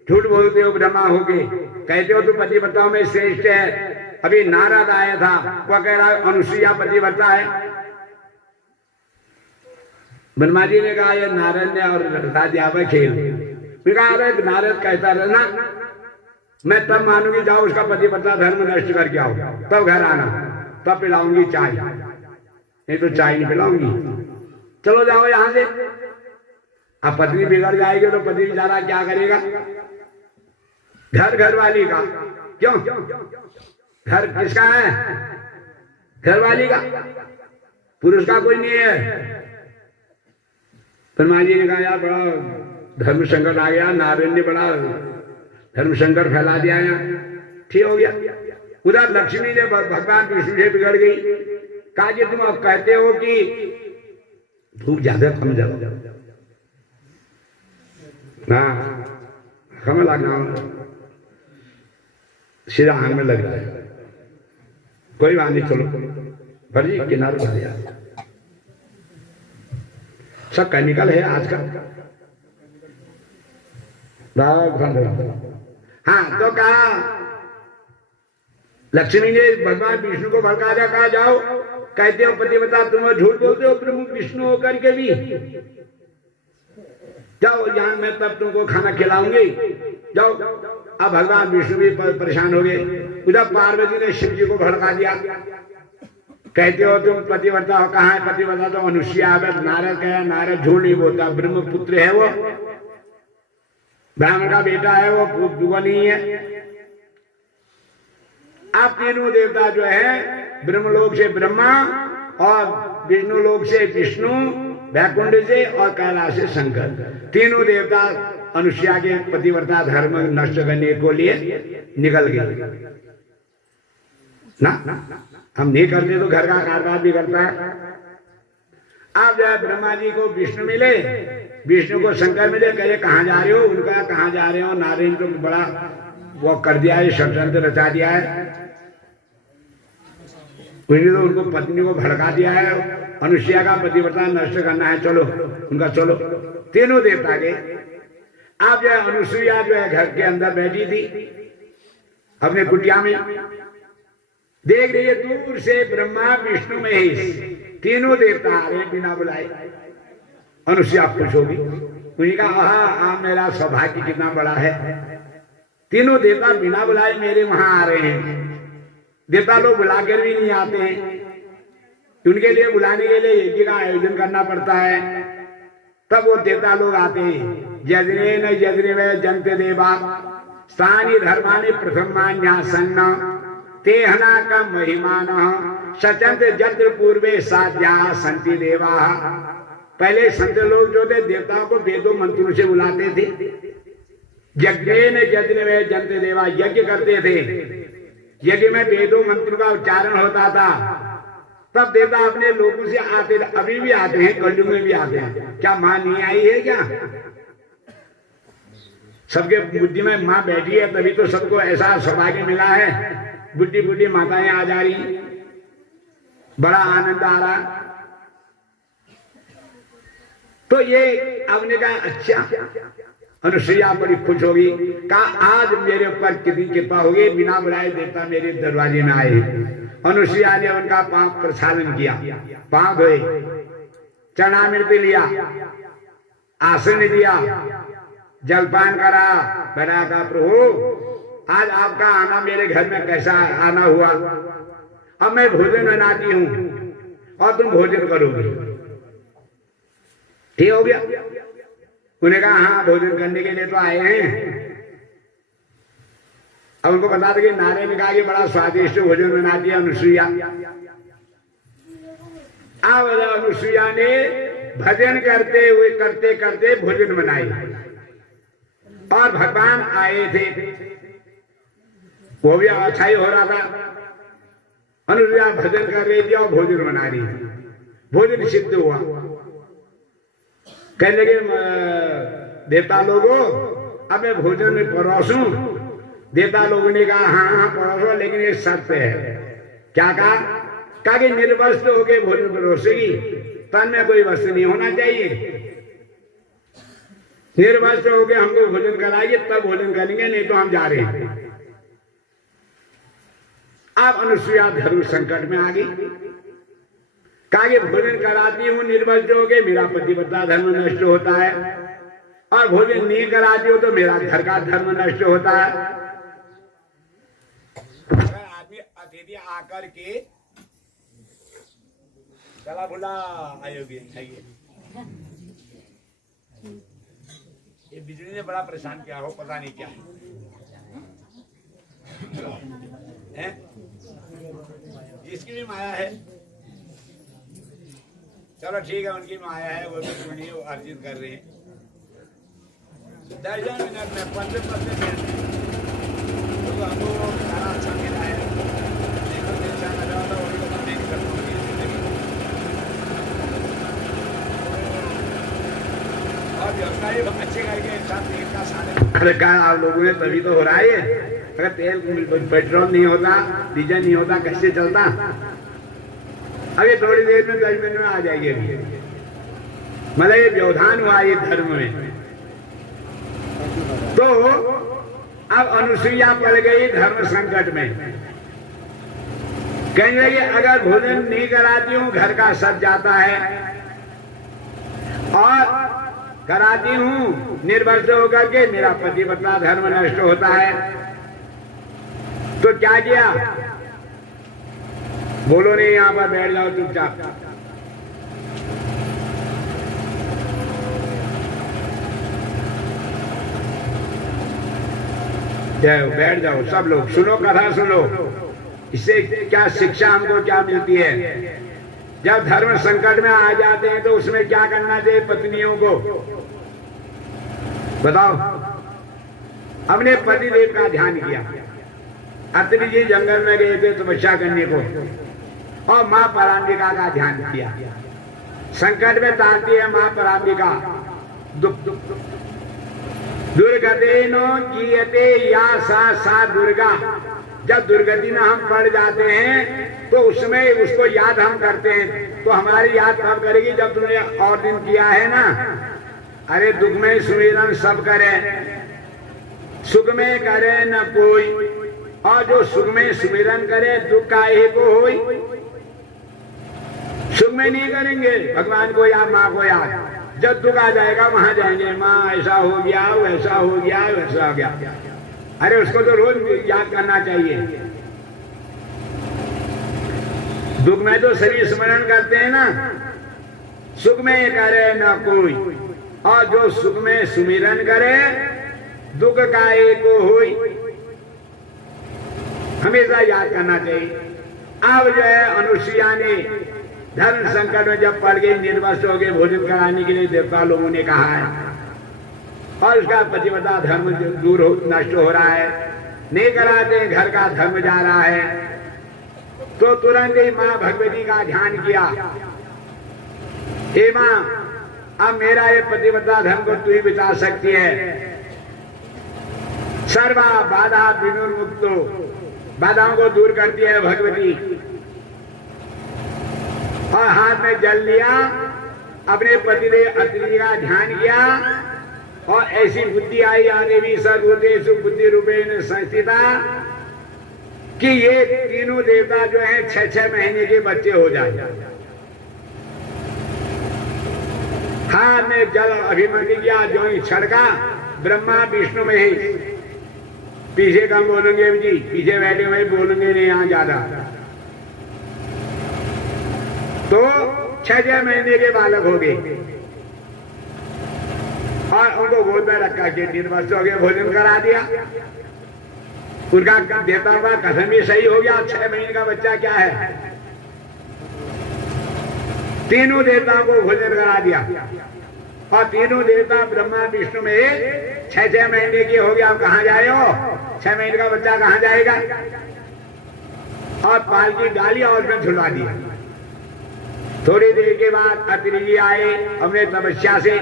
झूठ बोलते हो ब्रह्मा होके, कहते हो तू पतिव्रता में श्रेष्ठ है। अभी नारद आया था, वह कह रहा है अनुसुईया पतिव्रता है। ब्रह्मा जी ने कहा ये नारद ने और राजा में खेल। अरे नारद कहता रहना, मैं तब मानूंगी जाओ उसका पतिव्रता धर्म नष्ट करके आओ, तब घर आना, तब पिलाऊंगी चाय, नहीं तो चाय नहीं पिलाऊंगी। चलो जाओ यहां से। अब पत्नी बिगड़ जाएगी तो पति बेचारा क्या करेगा? घर वाली का, क्यों घर किसका है? घर वाली का, पुरुष का कोई नहीं है। ब्रह्मा जी ने कहा यार बड़ा धर्म संकट आ गया, नारायण ने बड़ा धर्म संकट फैला दिया यहाँ। ठीक हो गया। उधर लक्ष्मी ने भगवान विष्णु से बिगड़ गई। कहा कि तुम अब कहते हो कि धूप ज्यादा कम जाओ ना, कम लगना सीधा आंख में लग रहा है, कोई बात नहीं, चलो भरी किनारे भर दिया। सब केमिकल है आजकल। हाँ तो कहा लक्ष्मी ने भगवान विष्णु को भड़का दिया। कहा जाओ, कहते हो पतिव्रता, तुम झूठ बोलते हो प्रमुख विष्णु होकर के भी, जाओ यहाँ मैं तब तुमको खाना खिलाऊंगी, जाओ। अब भगवान विष्णु भी परेशान हो गए। उधर पार्वती ने शिव जी को भड़का दिया। कहते हो तुम पतिव्रता हो, कहाँ है पतिव्रता? तो अनुसुईया है। नारद कहा नारद झूठ नहीं बोलता, ब्रह्मपुत्र है वो, ब्राह्मण का बेटा है वो नहीं है। आप तीनों देवता जो है ब्रह्मलोक से ब्रह्मा और विष्णु लोक से विष्णु, वैकुंठ से और कैलाश से शंकर, तीनों देवता अनुसुईया के पतिव्रता धर्म नष्ट करने को लिए निकल गए ना। हम नहीं करते तो घर का कारबार भी करता है। अब जब ब्रह्मा जी को विष्णु मिले, विष्णु को शंकर मिले, कहे कहाँ जा रहे हो? उनका कहाँ जा रहे हो? नारायण को बड़ा वो कर दिया है, षड्यंत्र रचा दिया है। तो उनको पत्नी को भड़का दिया है, अनुसुईया का पतिव्रता नष्ट करना है, चलो उनका चलो। तीनों देवता के। अब जो है अनुसुईया जो है घर के अंदर बैठी थी अपने कुटिया में, देख रही है दूर से ब्रह्मा विष्णु महेश तीनों देवता आ रहे हैं बिना बुलाए। अनुसुईया खुश होगी, उन्होंने कहा आहा मेरा सौभाग्य कितना बड़ा है, तीनों देवता बिना बुलाए मेरे वहां आ रहे हैं। देवता लोग बुलाकर भी नहीं आते हैं, उनके लिए बुलाने के लिए यज्ञ का आयोजन करना पड़ता है, तब वो देवता लोग आते हैं। यज्ञे न यज्ञ में जनते देवा स्थानी धर्मानि प्रथमान्यासन्न तेहना का महिमान सचंत जत्र पूर्वे साध्या संति देवा। पहले संत लोग जो थे देवताओं को वेदों मंत्रों से बुलाते थे। यज्ञे न यज्ञ में जनते देवा, यज्ञ करते थे, यज्ञ में वेदों मंत्रों का उच्चारण होता था, तब देवता अपने लोगों से आते थे। अभी भी आते हैं, कलयुग में भी आते हैं। क्या मां नहीं आई है क्या? सबके बुद्धि में मां बैठी है, तभी तो सबको ऐसा सौभाग्य मिला है। बुढ़ी बुढ़ी माताएं आ जा रही, बड़ा आनंद आ रहा। तो ये आपने कहा अच्छा। अनुसुईया बड़ी खुश होगी, कहा आज मेरे ऊपर कितनी कृपा होगी, बिना बुलाए देवता मेरे दरवाजे में आए। अनुसुईया ने उनका पांव प्रक्षालन किया, पांव धोए, चरणामृत लिया, आसन दिया, जलपान करा, बना का प्रभु आज आपका आना मेरे घर में कैसा आना हुआ, अब मैं भोजन बनाती हूं और तुम भोजन करोगे, ठीक हो गया? उन्हें कहा हाँ भोजन करने के लिए तो आए हैं। अब उनको बता दें कि नारे ने कहा कि बड़ा स्वादिष्ट भोजन बनाती है अनुसुईया। अब अनुसुईया ने भजन करते हुए करते करते भोजन बनाई और भगवान आए थे, वो भी अच्छा ही हो रहा था। अनुसुईया भजन कर रही थी और भोजन बना रही थी, भोजन सिद्ध हुआ। कहने लगे देवता लोगों अब मैं भोजन में परोसूं। देवता लोगों ने कहा हाँ हाँ परोसो, लेकिन ये शर्त है। क्या कहा? कहा कि निर्वस्त्र होके भोजन परोसेगी, तन में कोई वस्त्र नहीं होना चाहिए। निर्वस्त्र होके हमको भोजन कराइए तब भोजन करेंगे, नहीं तो हम जा रहे हैं। अब अनुसुईया धर्म संकट में आ गई, कहा कि भोजन कराती हूं निर्वस्त्र होके मेरा पतिव्रता धर्म नष्ट होता है, और भोजन नहीं कराती हूं तो मेरा घर का धर्म नष्ट होता है। अगर आदमी अतिथि आकर के चला बोला आयोगी खाइए, ये बिजली ने बड़ा परेशान किया हो, पता नहीं क्या है, इसकी भी माया है। चलो ठीक है, उनकी माया है, वो भी अर्जित कर रहे हैं। 10 मिनट में 15 मिनट तो हमको खाना अच्छा मिला है, देखो अच्छा लगा था, वही तो मैं नहीं कर पाऊंगी और व्यवसाय अच्छे करके इंसान तेल का साधन आप लोगों ने तभी तो हो रहा है। अगर तेल पेट्रोल नहीं होता, डीजल नहीं होता, कैसे चलता? अभी थोड़ी देर में 10 मिनट में आ जाएगी। मतलब ये व्यवधान हुआ ये धर्म में। तो अब अनुसुईया पड़ गई धर्म संकट में, कहने लगे अगर भोजन नहीं कराती हूं घर का सज जाता है, और कराती हूं निर्वस्त्र होकर के मेरा पतिव्रता धर्म नष्ट होता है। तो क्या किया? बोलो नहीं, यहां पर बैठ जाओ चुपचाप। बैठ जाओ सब लोग, सुनो कथा सुनो। इससे क्या शिक्षा हमको क्या मिलती है? जब धर्म संकट में आ जाते हैं तो उसमें क्या करना चाहिए पत्नियों को? बताओ। अपने पतिदेव का ध्यान किया। अत्रि जी जंगल में गए थे तपस्या करने को, और मां पराम्बिका का ध्यान किया। संकट में तारती है मां पराम्बिका। दुर्गतेनो कीयते या सा दुर्गा। जब दुर्गति में हम पड़ जाते हैं तो उसमें उसको याद हम करते हैं, तो हमारी याद कब करेगी? जब तुमने और दिन किया है ना, अरे दुख में सुमिरन सब करे, सुख में करे न कोई, और जो सुख में सुमिरन करे दुख का एक होई। सुख में नहीं करेंगे भगवान को याद, माँ को याद, जब दुख आ जाएगा वहां जाएंगे, माँ ऐसा हो गया, वैसा हो गया, वैसा हो गया। अरे उसको तो रोज याद करना चाहिए। दुख में तो शरीर स्मरण करते हैं ना, सुख में करे ना कोई। और जो सुख में सुमिरन करे दुख का एक होई, हमेशा याद करना चाहिए। अब जो है अनुसुईया ने धर्म संकट में जब पड़ गई, निर्वस्त्र हो गए, भोजन कराने के लिए देवता लोगों ने कहा है, और उसका पतिव्रता धर्म दूर हो, नष्ट हो रहा है, नहीं कराते, घर का धर्म जा रहा है, तो तुरंत ही माँ भगवती का ध्यान किया। हे माँ, अब मेरा ये पतिव्रता धर्म को तू ही बचा सकती है। सर्वा बाधा विनुर्मुक्तो, बाधाओं को दूर करती है भगवती। और हाथ में जल लिया, अपने पतिदेव अत्रि का ध्यान किया, और ऐसी बुद्धि आई आने भी सर्वभूतेषु बुद्धि रूपेण संस्थिता, कि ये तीनों देवता जो हैं 6-6 महीने के बच्चे हो जाए। हाथ में जल अभिमंत्रित किया, जो ही छड़का, ब्रह्मा विष्णु में ही। पीछे कम बोलेंगे जी, पीछे बैठे हुए बोलेंगे नहीं यहाँ ज्यादा। तो 6-6 महीने के बालक हो गए, और उनको गोद में रखा के निर्वस्त्र हो गए, भोजन करा दिया। उनका देवता का कथन भी सही हो गया। 6 महीने का बच्चा क्या है, तीनों देवताओं को भोजन करा दिया, और तीनों देवता ब्रह्मा विष्णु में 6-6 महीने के हो गया। अब कहाँ जाए हो, 6 महीने का बच्चा कहाँ जाएगा। और पालकी डाली और उसमें झुलवा दिया। थोड़ी देर के बाद अत्रि जी आए, हमने तपस्या से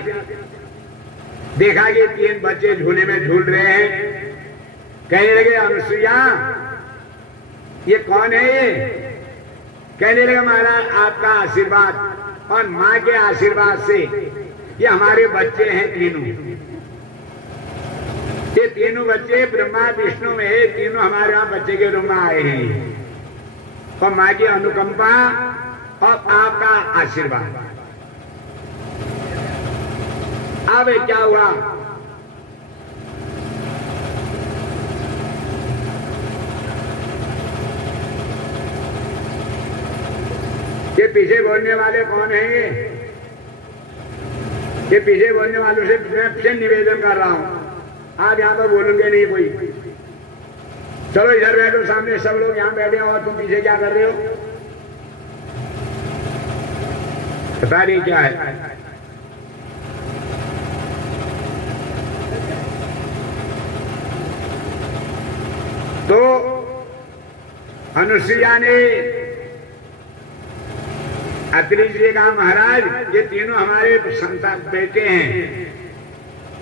देखा कि 3 बच्चे झूले में झूल रहे हैं। कहने लगे अनुसुईया, ये कौन है ये। कहने लगे महाराज आपका आशीर्वाद और माँ के आशीर्वाद से ये हमारे बच्चे हैं तीनों। ये तीनों बच्चे ब्रह्मा विष्णु में, तीनों हमारे यहाँ बच्चे के रूप में आए हैं, और माँ की अनुकंपा और आपका आशीर्वाद। अब क्या हुआ, ये पीछे बोलने वाले कौन हैं। ये पीछे बोलने वालों से मैं फिर निवेदन कर रहा हूं, आप यहाँ पर बोलेंगे नहीं कोई। चलो इधर बैठो, सामने सब लोग यहाँ बैठे हो, और तुम पीछे क्या कर रहे हो, पता नहीं क्या है। तो अनुसुईया ने अत्रि जी ने कहा महाराज ये तीनों हमारे संतान बेटे हैं।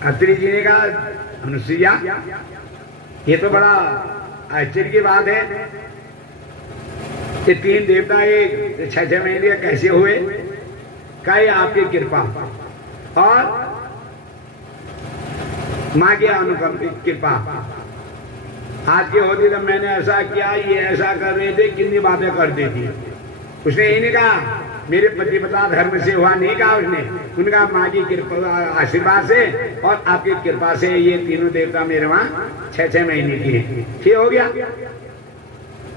अत्रि जी ने कहा अनुसुईया ये तो बड़ा आश्चर्य की बात है, ये 3 देवता एक 6-6 महीने कैसे हुए। क्या ये आपकी कृपा और माँ की अनुकंप कृपा। आज की होती तो मैंने ऐसा किया, ये ऐसा कर रहे थे, कितनी बातें कर देती। उसने ये नहीं कहा मेरे पतिव्रता धर्म से हुआ, नहीं कहा उसने, उनका माँ की कृपा आशीर्वाद से और आपकी कृपा से ये तीनों देवता मेरे वहां 6-6 महीने की है। ठीक हो गया।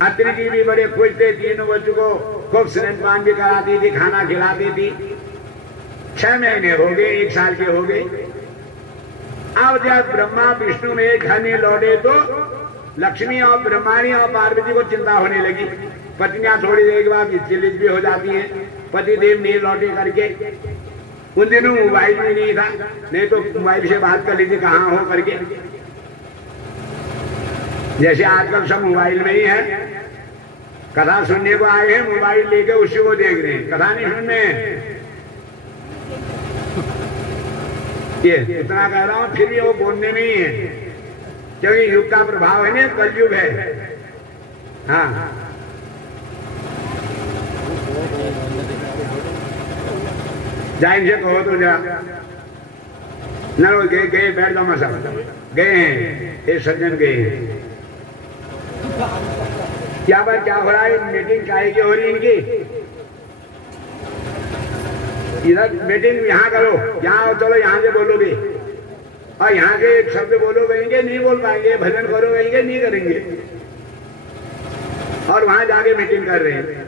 अत्रि जी भी बड़े खुश थे, तीनों बच्चों को खूब स्नान पान भी कराती थी, खाना खिलाती थी। 6 महीने हो गए, 1 साल के हो गए। अब जब ब्रह्मा विष्णु में घर में लौटे तो लक्ष्मी और ब्रह्माणी और पार्वती को चिंता होने लगी। पत्नियां थोड़ी देर के बाद विचलित भी हो जाती हैं, पति देव नहीं लौटे करके। उन दिनों मोबाइल भी नहीं था, नहीं तो मोबाइल से बात कर लीजिए कहाँ हो करके। जैसे आजकल सब मोबाइल में ही है, कथा सुनने को आए हैं, मोबाइल लेके उसी को देख रहे हैं, कथा नहीं सुनने। ये इतना कह रहा हूं, फिर भी वो बोलने में ही है, क्योंकि युग का प्रभाव है ना, कलयुग है। हाँ जाइन से कहो तो जरा ना, गए बैठ जाओ, सब गए हैं, ये सज्जन गए हैं। क्या बात क्या हो रहा है? मीटिंग काहे की हो रही है इनकी? इधर मीटिंग यहाँ करो, यहाँ आओ, चलो यहाँ से बोलोगे और यहाँ के एक शब्द बोलो कहेंगे नहीं बोल पाएंगे, भजन करो कहेंगे नहीं करेंगे, और वहां जाके मीटिंग कर रहे हैं।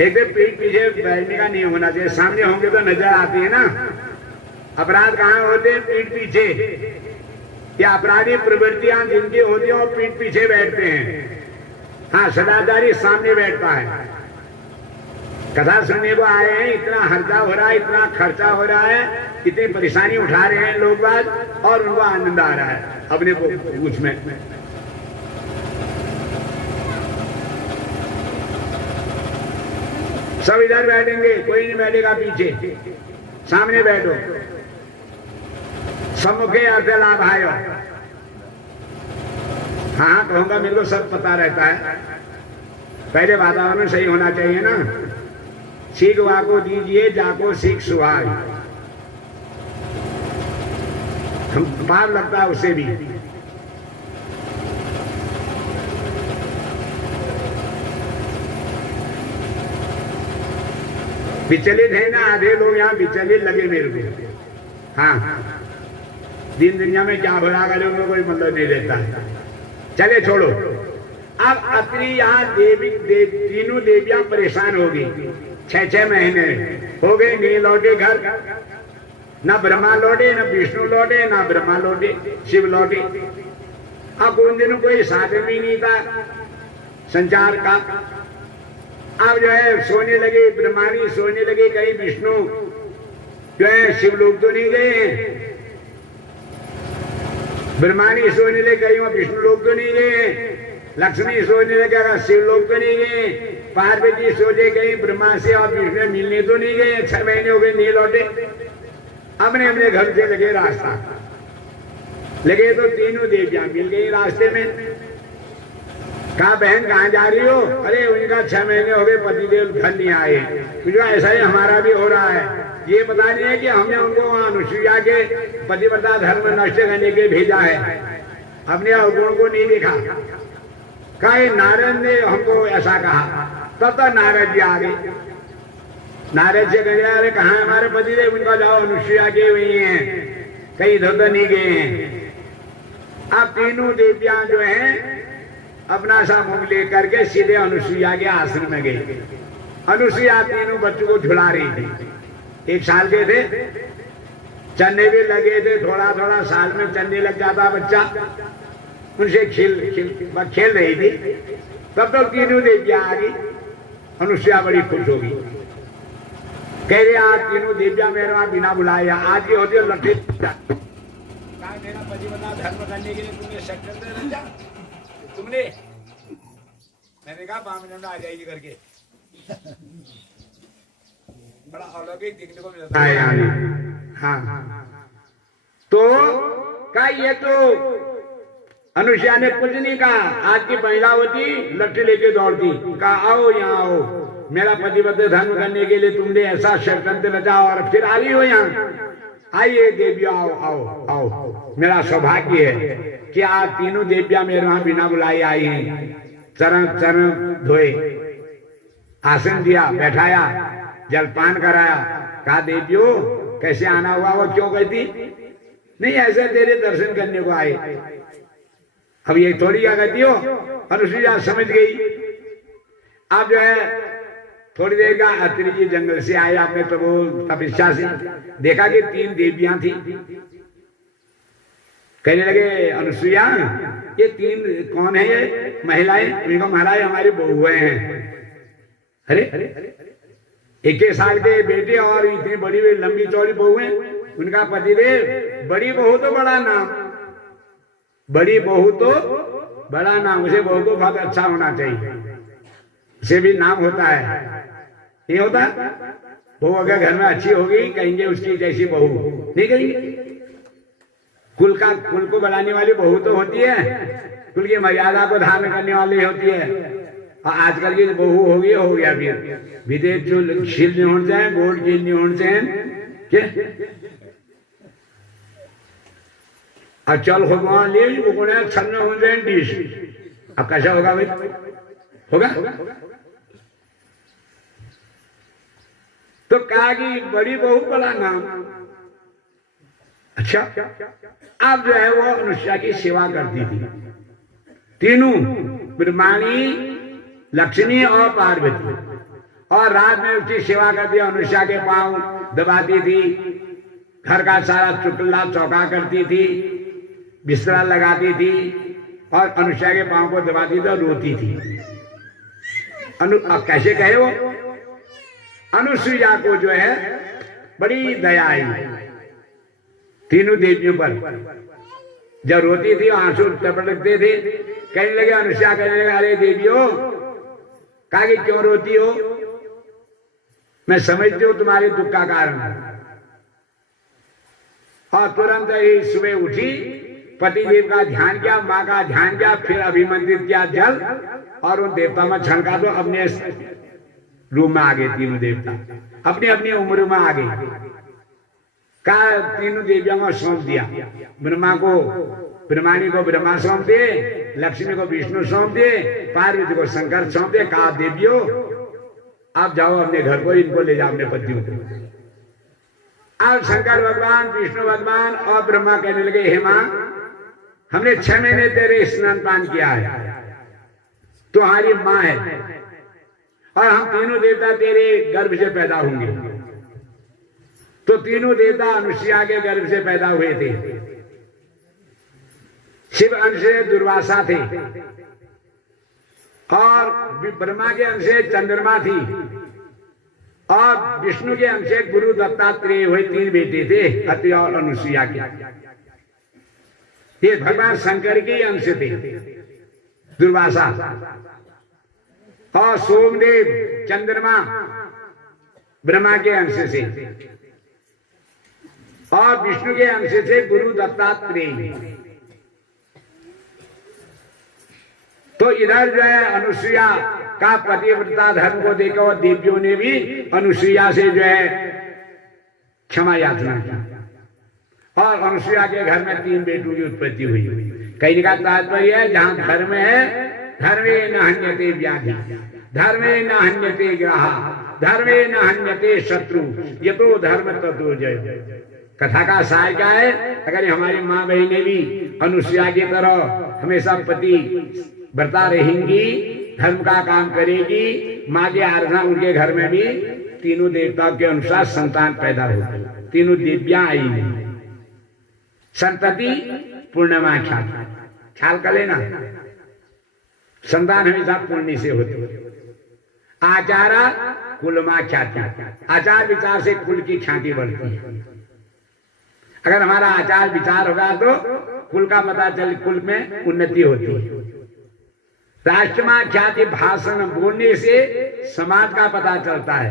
एक दिन पीठ पीछे बैठने का नहीं होना चाहिए, सामने होंगे तो नजर आती है ना। अपराध कहाँ होते हैं? पीठ पीछे। या अपराधी प्रवृत्तियां जिनकी होती है वो पीठ पीछे बैठते हैं। हाँ, सदाचारी सामने बैठता है। कथा सुनने को आए हैं, इतना हर्जा हो रहा है, इतना खर्चा हो रहा है, इतनी परेशानी उठा रहे हैं लोग बात, और उनको आनंद आ रहा है अपने उसमें। सब इधर बैठेंगे, कोई नहीं बैठेगा पीछे, सामने बैठो। सम्मुखे अर्थ लाभ आयो। हाँ कहूंगा, मेरे को सब पता रहता है। पहले वातावरण सही होना चाहिए ना। सीख वाको दीजिए जाको सीख सुहाग, हम पार लगता है उससे भी। विचलित है ना, आधे लोग यहाँ विचलित लगे मेरे को। हाँ, दिन दुनिया में क्या भला करे उनको कोई मतलब नहीं रहता है। चले छोड़ो। अब अत्रि यहाँ तीनों देवियां परेशान हो गई। 6-6 महीने हो गए, नहीं लौटे घर। ना ब्रह्मा लौटे, ना विष्णु लौटे, ना ब्रह्मा लौटे, शिव लौटे। अब उन दिनों कोई साधन भी नहीं था संचार का। अब जो है सोने लगे, ब्रह्मानी सोने लगे, कहीं विष्णु जो है शिवलोक तो नहीं गए, ब्रह्मानी सोने लगे कहीं विष्णु लोक तो नहीं गए, लक्ष्मी सोने लगे शिवलोक तो नहीं गए, पार्वती सोचे कहीं ब्रह्मा से और विष्णु मिलने तो नहीं गए। 6 महीने हो गए नहीं लौटे। अपने अपने घर से लगे रास्ता लगे तो तीनों देवियां मिल गई रास्ते में। कहा बहन कहाँ जा रही हो? अरे उनका 6 महीने हो गए पतिदेव घर नहीं आए। मुझे ऐसा ही हमारा भी हो रहा है। ये पता नहीं है कि हमने उनको वहां अनुसुईया के पतिव्रता धर्म नष्ट करने के भेजा है, अपने अवगुण को नहीं देखा। कहा नारद ने हमको ऐसा कहा। तब तक नारद जी आ गए। नारद से कह अरे कहाँ हमारे पतिदेव? उनका जाओ अनुसुईया के वही हैं, कहीं इधर उधर नहीं गए हैं। अब तीनों देवियां जो हैं अपना सा मुंह लेकर के सीधे अनुसुईया के आश्रम में गई। अनुसुईया तीनों बच्चों को झुला रही थी। 1 साल के थे, चन्ने भी लगे थे, थोड़ा थोड़ा साल में चन्ने लग जाता बच्चा। उनसे खेल रही थी। तब तो तीनों देवियां आ गई। अनुसुईया बड़ी खुश होगी, कह रहे आज तीनों देवियां मेरे वहां बिना बुलाए आज की होती है लट्ठी। मेरा पतिव्रता धर्म करने के लिए तुमने शक्कर तुमने, मैंने कहा 5 मिनट में आ जाएगी करके। बड़ा अलौकिक देखने को मिलता है। हाँ, तो क्या ये तो अनुसुईया ने कुछ नहीं कहा। आज की महिला होती लट्ठी लेके दौड़ती, कहा आओ यहाँ आओ, मेरा पतिव्रता धर्म करने के लिए तुमने ऐसा षड्यंत्र रचा और फिर आ रही हो यहाँ। आइए देवियां आओ आओ आओ, मेरा सौभाग्य है कि आज तीनों देवियां मेरे वहां बिना बुलाए आई हैं। चरण धोए, आसन दिया, बैठाया, जलपान कराया। कहा देवियों कैसे आना हुआ? वो क्यों कहती नहीं ऐसे तेरे दर्शन करने को आए। अब ये थोड़ी क्या कहती हो? अनुसुईया समझ गई। अब जो है थोड़ी देर का अत्रि जी जंगल से आए। आपने तो वो तपस्या से देखा कि 3 देवियां थी। कहने लगे अनुसुईया ये 3 कौन है? ये महिलाएं? उनको महाराज हमारी बहुएं हैं। अरे 21 साल के बेटे और इतनी बड़ी लंबी चौड़ी बहुएं। उनका पतिदेव। बड़ी बहू तो बड़ा नाम, बड़ी बहू तो बड़ा नाम। उसे बहू को बहुत अच्छा होना चाहिए, उसे भी नाम होता है। नहीं होता? बहू अगर घर में अच्छी होगी कहेंगे उसकी जैसी बहू, नहीं कहेंगे? कुल को बढ़ाने वाली बहू तो होती है, कुल की मर्यादा को धारण करने वाली होती है। और आजकल की बहू हो गया फिर विदेश जो छिल नहीं होने जाए बोर्ड चीज नहीं होने जाए और चल हो वहां ले वो कोने छन्ने हो जाए डिश। अब कैसा होगा भाई? होगा तो कहा कि बड़ी बहू बड़ा नाम। अच्छा अब जो है वो अनुष्या की सेवा करती थी। तीनों ब्रह्माणी, लक्ष्मी और पार्वती, और रात में उसकी सेवा करती, अनुष्या के पांव दबाती थी, घर का सारा चुटला चौका करती थी, बिस्तरा लगाती थी और अनुष्या के पांव को दबाती थी और रोती थी। अब कैसे कहे वो? अनुसुईया को जो है बड़ी दया आई तीनों देवियों पर। जब रोती थी आंसू टपकते थे, कहने लगे अनुष्या, कहने लगे अरे देवियों, कहा कि क्यों रोती हो? मैं समझती हूँ तुम्हारे दुख का कारण। और तुरंत ही सुबह उठी, पतिदेव का ध्यान किया, माँ का ध्यान किया, फिर अभिमंत्रित किया जल और उन देवता में छनका दो। अपने रूम में आ गए तीनों देवता, अपनी अपनी उम्र में आ गए। का तीनों देवियों को सौंप दिया। ब्रह्मा को, ब्रह्माणी को ब्रह्मा सौंप दे, लक्ष्मी को विष्णु सौंप दे, पार्वती को शंकर सौंप दे। कहा देवियों आप जाओ अपने घर को, इनको ले जाओ अपने पतियों को। अब शंकर भगवान, विष्णु भगवान और ब्रह्मा कहने लगे हे मां, हमने 6 महीने तेरे स्नान पान किया है, तुम्हारी माँ है और हम तीनों देवता तेरे गर्भ से पैदा होंगे। तो तीनों देवता अनुसुईया के गर्भ से पैदा हुए थे। शिव अंश से दुर्वासा थे और ब्रह्मा के अंश से चंद्रमा थी और विष्णु के अंश से गुरु दत्तात्रेय हुए। 3 बेटे थे, अति और अनुसुईया के। ये भगवान शंकर के अंश थे दुर्वासा, और सोमदेव चंद्रमा ब्रह्मा के अंश से और विष्णु के अंश से गुरु दत्तात्रेय। तो इधर जो है अनुसुईया का पतिव्रता धर्म को देखकर देवियों ने भी अनुसुईया से जो है क्षमा याचना की और अनुसुईया के घर में 3 बेटों की उत्पत्ति हुई। कहीं का तात्पर्य है जहां धर्म है, धर्मे न हन्यते व्याधि, धर्मे न हन्यते ग्रह, धर्मे न हन्यते शत्रु, ये तो धर्म तत्व जय। कथा का सार क्या है? अगर हमारी माँ बहनें भी अनुसुईया की तरह हमेशा पति व्रता रहेंगी, धर्म का काम करेगी, माँ की आराधना, उनके घर में भी तीनों देवताओं के अनुसार संतान पैदा होगी। तीनों दिव्या आई नहीं। संतति पूर्णिमा ख्यात, ख्याल कर लेना, संतान हमेशा पुण्य से होती है। आचारा कुलमा ख्याति, आचार विचार से कुल की ख्याति बढ़ती है। अगर हमारा आचार विचार होगा तो कुल का पता चल, कुल में उन्नति होती है। राष्ट्रमा ख्याति भाषण बोलने से समाज का पता चलता है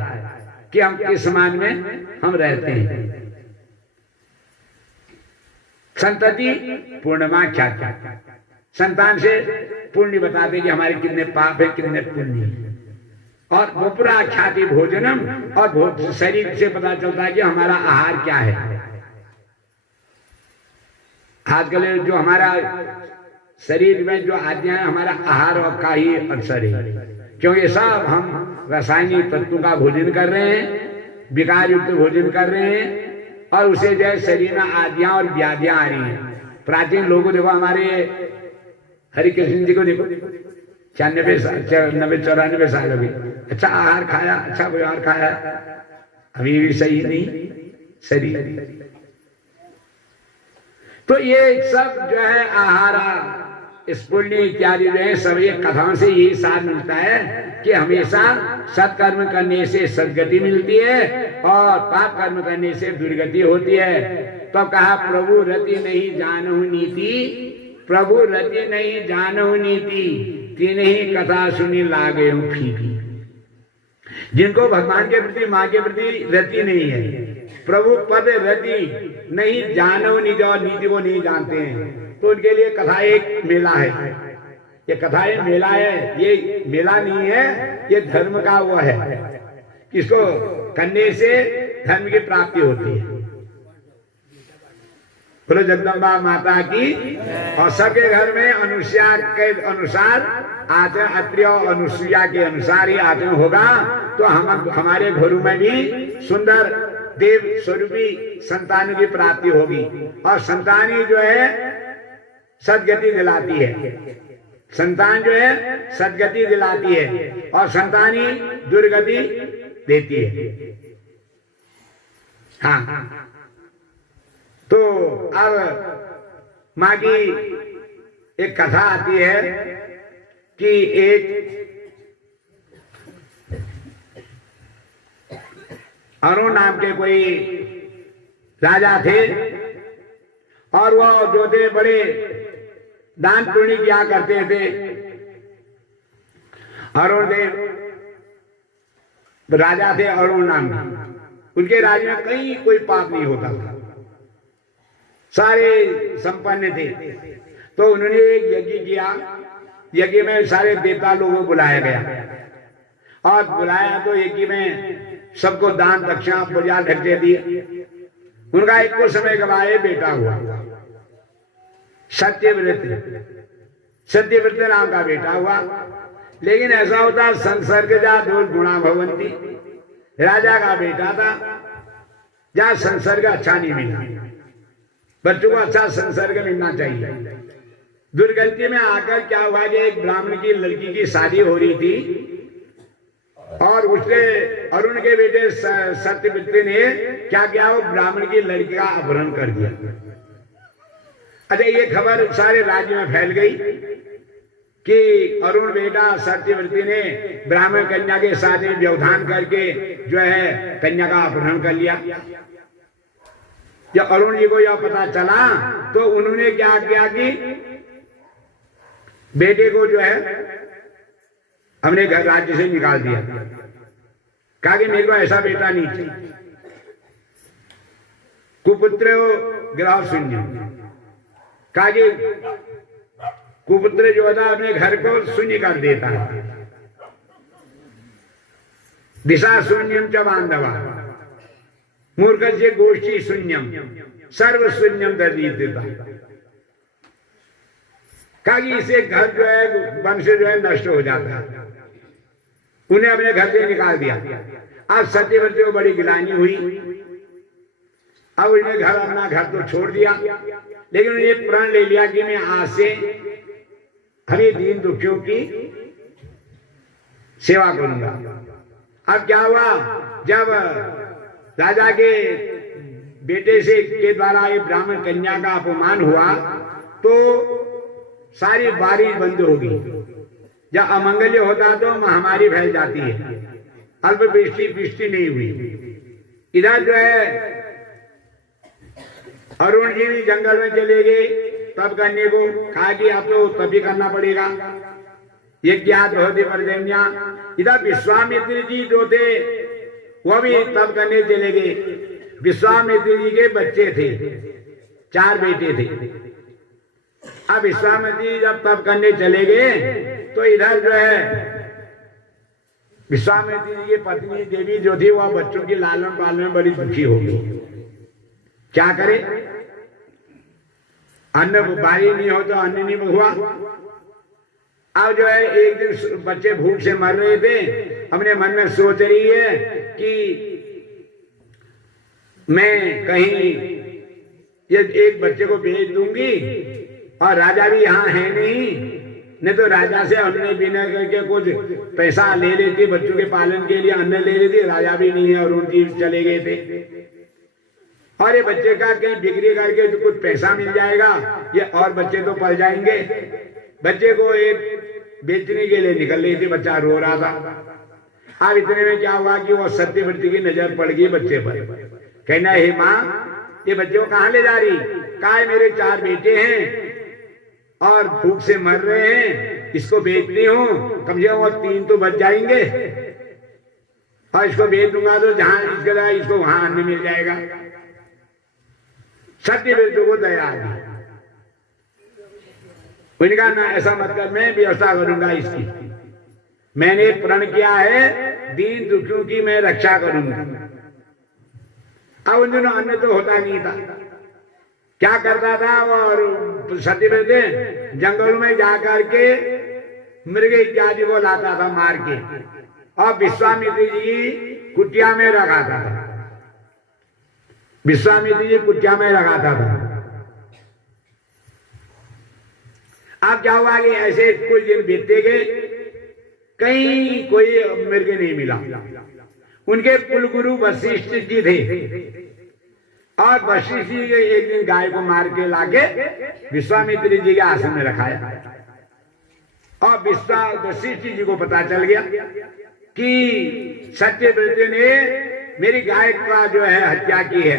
कि हम किस समाज में हम रहते हैं। संतति पूर्णिमा ख्याति, संतान से पुण्य बताते कि हमारे कितने पाप है, कितने पुण्य है। और वपुरा ख्याति भोजनम, और शरीर से पता चलता है कि हमारा आहार क्या है। आजकल जो हमारा शरीर में जो आज्ञा है, हमारा आहार का ही अवसर है, क्योंकि सब हम रासायनिक तत्वों का भोजन कर रहे हैं, विकार युक्त भोजन कर रहे हैं, और उसे जो है शरीर में आदियां और व्याधियां आ रही हैं। प्राचीन लोगों को देखो, हमारे हरिकृष्ण जी को देखो, 94 साल हो गए, अच्छा आहार खाया, अच्छा व्यवहार खाया, अभी भी सही नहीं शरीर। तो ये सब जो है आहारा, स्पुण्य इत्यादि जो है सब ये कथाओं से यही सार मिलता है कि हमेशा सत्कर्म करने से सदगति मिलती है और पाप कर्म करने से दुर्गति होती है। तो कहा प्रभु रति नहीं जानहु नीति, प्रभु रति नहीं जानहु नीति, तिन्हीं कथा सुनी लागे हूं फीकी। जिनको भगवान के प्रति, माँ के प्रति रति नहीं है, प्रभु पद रति नहीं जानहु नीति और नीति को नहीं जानते हैं, तो उनके लिए कथा एक मेला है। ये कथा है मेला है, ये मेला नहीं है, ये धर्म का वो है, इसको करने से धर्म की प्राप्ति होती है। बोलो जगदम्बा माता की। और सबके घर में अनुसुईया के अनुसार आचरण, अत्रि और अनुसुईया के अनुसार ही आचरण होगा तो हम हमारे घरों में भी सुंदर देव स्वरूपी संतान की प्राप्ति होगी। और संतान ही जो है सदगति दिलाती है, संतान जो है सदगति दिलाती है और संतान ही दुर्गति देती है। हाँ, तो अब माँ की एक कथा आती है कि एक अरुण नाम के कोई राजा थे और वो जो थे बड़े दान पुण्य किया करते थे। अरुण देव राजा थे, अरुण नाम के। उनके राज्य में कहीं कोई पाप नहीं होता था, सारे संपन्न थे। तो उन्होंने एक यज्ञ किया, यज्ञ में सारे देवता लोगों को बुलाया गया और बुलाया तो यज्ञ में सबको दान दक्षिणा पूजा ढक्के दिए। उनका एक को समय गवाए बेटा हुआ, सत्यव्रत, सत्यव्रत नाम का बेटा हुआ। लेकिन ऐसा होता संसर्गजा दोष गुणा भवंती, राजा का बेटा था, जहाँ संसर्ग अच्छा नहीं मिला, बच्चों को अच्छा संसर्ग मिलना चाहिए। दुर्गति में आकर क्या हुआ कि एक ब्राह्मण की लड़की की शादी हो रही थी और उसने अरुण के बेटे सत्यव्रत ने क्या किया, वो ब्राह्मण की लड़की का अपहरण कर दिया। अच्छा, ये खबर सारे राज्य में फैल गई कि अरुण बेटा सत्यव्रत ने ब्राह्मण कन्या के साथ व्यवधान करके जो है कन्या का अपहरण कर लिया। जब अरुण जी को यह पता चला तो उन्होंने क्या किया कि बेटे को जो है हमने घर राज्य से निकाल दिया, कहा कि मेरे को ऐसा बेटा नहीं चाहिए। कुपुत्र ग्रह शून्य, कहा कि कुपुत्र जो था अपने घर को शून्य कर देता है। दिशा शून्यम च बांधवा मूर्ख से गोष्ठी शून्यम सर्व शून्यम दर्दिता, कहा कि इसे घर जो है वंश जो है नष्ट हो जाता है। उन्हें अपने घर से निकाल दिया। अब सत्यव्रत को बड़ी गिलानी हुई। अब उन्हें घर अपना घर तो छोड़ दिया, लेकिन उन्हें प्रण ले लिया कि मैं आज से हरी दीन दुखियों की सेवा करूंगा। अब क्या हुआ, जब राजा के बेटे से के द्वारा ये ब्राह्मण कन्या का अपमान हुआ तो सारी बारिश बंद हो गई। जब अमंगल्य होता तो महामारी फैल जाती है, अल्प वृष्टि नहीं हुई। इधर जो है अरुण जी भी जंगल में चले गए तब करने को, कहा कि अब तो तभी करना पड़ेगा, ये क्या बहुत परजन्या। इधर विश्वामित्र जी जो थे वो भी तब करने चले गए। विश्वामित्र जी के बच्चे थे, 4 बेटे थे। अब विश्वामित्र जी जब तब करने चले गए तो इधर जो है विश्वामित्र जी की पत्नी देवी जो थी वह बच्चों की लालन पालन में बड़ी दुखी हो गई। क्या करे, अन्न बारी नहीं हो तो अन्न नहीं हुआ। अब जो है एक दिन बच्चे भूख से मर रहे थे, अपने मन में सोच रही है कि मैं कहीं ये एक बच्चे को भेज दूंगी और राजा भी यहाँ है नहीं तो राजा से हमने बिना करके कुछ पैसा ले लेती, बच्चों के पालन के लिए अन्न ले लेती। राजा भी नहीं है और उनकी चले गए थे और ये बच्चे का कहीं बिक्री करके तो कुछ पैसा मिल जाएगा, ये और बच्चे तो पल जाएंगे। बच्चे को एक बेचने के लिए निकल रही थी, बच्चा रो रहा था। अब इतने में क्या हुआ कि वो सत्यव्रत की नजर पड़ गई बच्चे पर। कहना, हे माँ ये बच्चे को कहाँ ले जा रही? कहा मेरे 4 बेटे हैं और भूख से मर रहे हैं, इसको बेचती हूँ, कम से कम 3 तो बच जाएंगे और इसको बेच दूंगा तो जहां इसको वहां अन्न मिल जाएगा। सत्यव्रत को दया आ गई। उन्होंने कहा ना ऐसा मत कर, मैं व्यवस्था करूंगा इसकी, मैंने प्रण किया है दीन दुखियों की मैं रक्षा करूंगा। अब उन दिनों अन्न तो होता नहीं था, क्या करता था और सत्यव्रत जंगल में जाकर के मृग इत्यादि को लाता था मार के, और विश्वामित्र जी कुटिया में रखाता था, विश्वामित्र जी कुटिया में रखाता था। अब क्या हुआ कि ऐसे कुछ दिन बीतते गए, कहीं कोई मृग नहीं मिला। उनके कुलगुरु वशिष्ठ जी थे, और वशिष्ठ जी एक दिन गाय को मार के लाके विश्वामित्र जी के आश्रम में रखाया, और वशिष्ठ जी को पता चल गया कि सत्यव्रत ने मेरी गाय का जो है हत्या की है,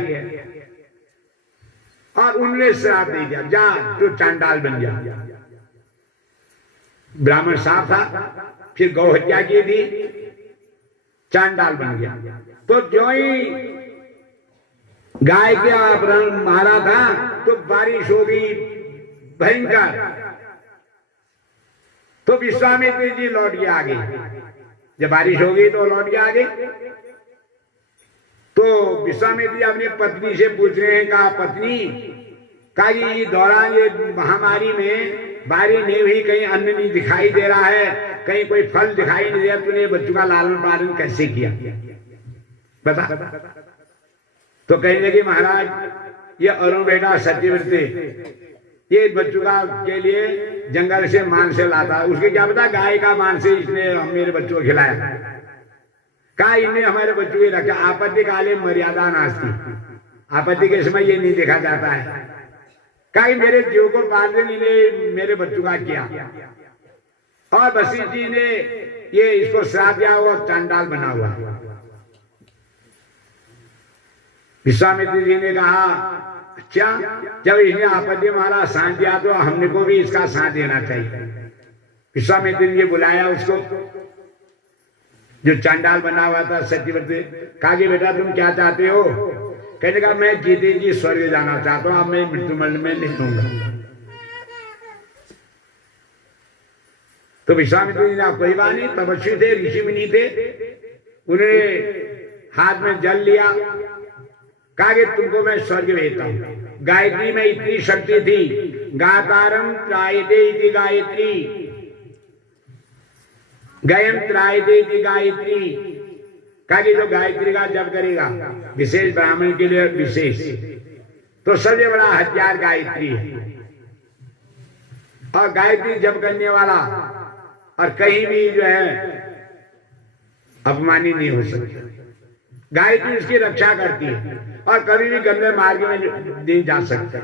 और उन्होंने श्राप दे दिया, जा तो चांडाल बन जा। ब्राह्मण साफ था, फिर गौ हत्या की थी, चांडाल बन गया। तो जो ही गाय के अपहरण मारा था तो बारिश हो गई भयंकर, तो विश्वामित्र जी लौट के आ गए। जब बारिश हो गई तो लौट के आ गए, तो विश्वामित्र जी अपनी पत्नी से पूछ रहे हैं, कहा पत्नी का ये दौरान ये महामारी में बारिश नहीं हुई, कहीं अन्न नहीं दिखाई दे रहा है, कहीं कोई फल दिखाई नहीं दे रहा, तूने बच्चों का लालन पालन कैसे किया बता। तो कहेंगे कि महाराज ये अरुण बेटा सत्यव्रत ये बच्चों का के लिए जंगल से मांस से लाता, उसके क्या पता गाय का मांस से इसने मेरे बच्चों को खिलाया, कहा इन्हें हमारे बच्चों को रखा। आपत्ति काले मर्यादा नास्ती, आपत्ति के समय ये नहीं देखा जाता है, कहा मेरे जीव को पालने ने मेरे बच्चों का किया, और वशिष्ठ जी ने ये इसको श्राप दिया हुआ चांडाल बना हुआ। विश्वामित्र जी ने कहा अच्छा, जब इसने आपत्ति मारा साथ दिया तो हमने को भी इसका साथ देना चाहिए। विश्वामित्र जी बुलाया उसको, जो चांडाल बना हुआ था सत्यव्रत, कहा कि बेटा तुम क्या चाहते हो? कहने का मैं जीते जी स्वर्ग जाना चाहता हूं, अब मैं मृत्युमंड में नहीं रहूंगा। तो विश्वामित्र जी ने कोई बात नहीं, तपस्वी थे, ऋषि मुनि थे, उन्होंने हाथ में जल लिया, कहा कि तुमको मैं स्वर्ग भेजता हूं। गायत्री में इतनी शक्ति थी, गातारम त्रायते इति गायत्री, गयम त्रायते इति गायत्री, कहा कि जो गायत्री का जप करेगा विशेष ब्राह्मण के लिए विशेष, तो सबसे बड़ा हथियार गायत्री है। और गायत्री जप करने वाला और कहीं भी जो है अपमानित नहीं हो सकता। गायत्री उसकी रक्षा करती है और कभी भी गंदे मार्ग में नहीं जा सकता।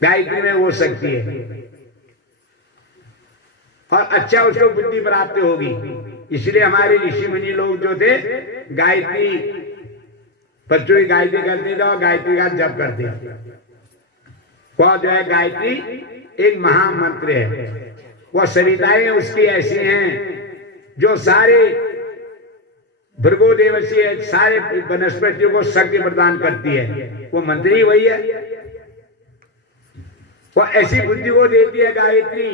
गायत्री में वो शक्ति है, और अच्छा उसको बुद्धि प्राप्त होगी। इसलिए हमारे ऋषि मुनि लोग जो थे गायत्री, बच्चों की गायत्री करते थे और गायत्री का जप करते थे। वह जो है गायत्री एक महामंत्र है, वह सरिताएं उसकी ऐसी हैं जो सारे भृगुदेव से सारे वनस्पतियों को शक्ति प्रदान करती है। वो मंत्री वही है, वो ऐसी बुद्धि को देती है गायत्री।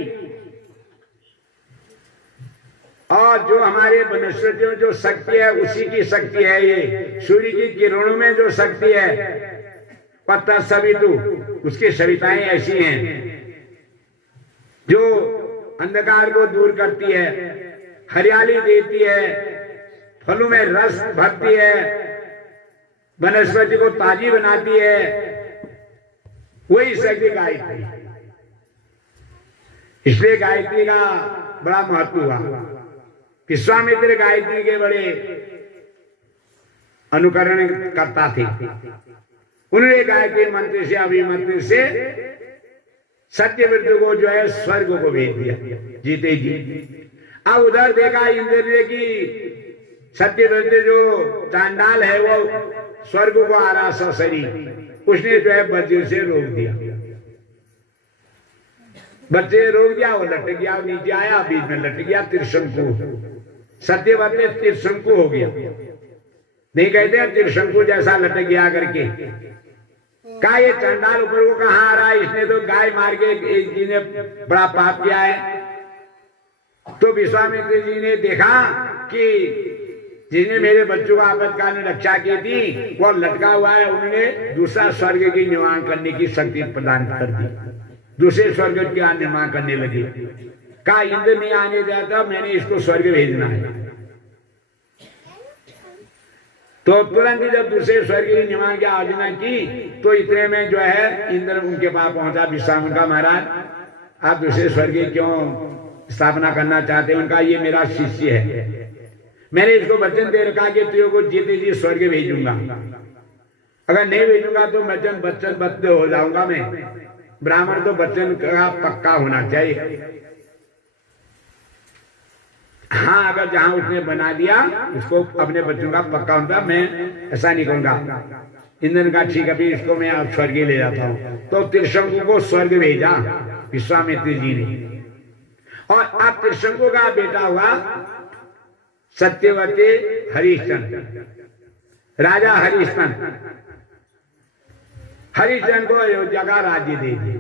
और जो हमारे वनस्पतियों जो शक्ति है उसी की शक्ति है। ये सूर्य की किरणों में जो शक्ति है, पत्ता सवितु, उसकी सविताएं ऐसी हैं जो अंधकार को दूर करती है, हरियाली देती है, फलों में रस भरती है, वनस्पति को ताजी बनाती है, वही शक्ति गायत्री। इसलिए गायत्री का बड़ा महत्व हुआ। विश्वामित्र गायत्री के बड़े अनुकरण करता थे। उन्होंने गायत्री मंत्र से अभिमंत्र से सत्यव्रत को जो है स्वर्ग को भेज दिया जीते जी। अब उधर देखा इंद्र ने कि सत्यव्रत जो चांडाल है वो स्वर्ग को आ रहा ससरी, उसने जो है वज्र से रोक दिया। बच्चे रोक दिया, वो लटक गया, नीचे आया, बीच में लटक गया, त्रिशंकु। सत्यव्रत त्रिशंकु हो गया, नहीं कहते त्रिशंकु जैसा लटक गया करके। कहा ये चंडाल ऊपर को कहाँ आ रहा है, इसने तो गाय मार के एक जी ने बड़ा पाप किया है। तो विश्वामित्र जी ने देखा कि जिसने मेरे बच्चों का आपातकालीन रक्षा की थी वो लटका हुआ है, उन्होंने दूसरा स्वर्ग की निर्माण करने की शक्ति प्रदान कर दी, दूसरे स्वर्ग का निर्माण करने लगे। कहा इंद्र नहीं आने दिया था, मैंने इसको स्वर्ग भेजना है। तो तुरंत ही जब दूसरे स्वर्ग के निर्माण की आयोजना की तो इतने में जो है इंद्र उनके पास पहुंचा, विश्वामित्र का महाराज आप दूसरे स्वर्ग की क्यों स्थापना करना चाहते हैं? उनका ये मेरा शिष्य है, मैंने इसको वचन दे रखा कि तुझे को जीते जी स्वर्ग भेजूंगा, अगर नहीं भेजूंगा तो बच्चन बच्चे हो जाऊंगा मैं। ब्राह्मण तो वचन का पक्का होना चाहिए। हाँ, अगर जहां उसने बना दिया उसको अपने बच्चों का पक्का होता, मैं ऐसा नहीं कहूंगा। इंद्र का ठीक है, अभी इसको मैं आप स्वर्ग ले जाता हूं। तो त्रिशंकु को स्वर्ग भेजा विश्वामित्र जी ने, और अब त्रिशंकु का बेटा हुआ सत्यवती हरिश्चंद्र, राजा हरिश्चंद्र। हरिश्चंद्र को अयोध्या का राज्य दे दिया।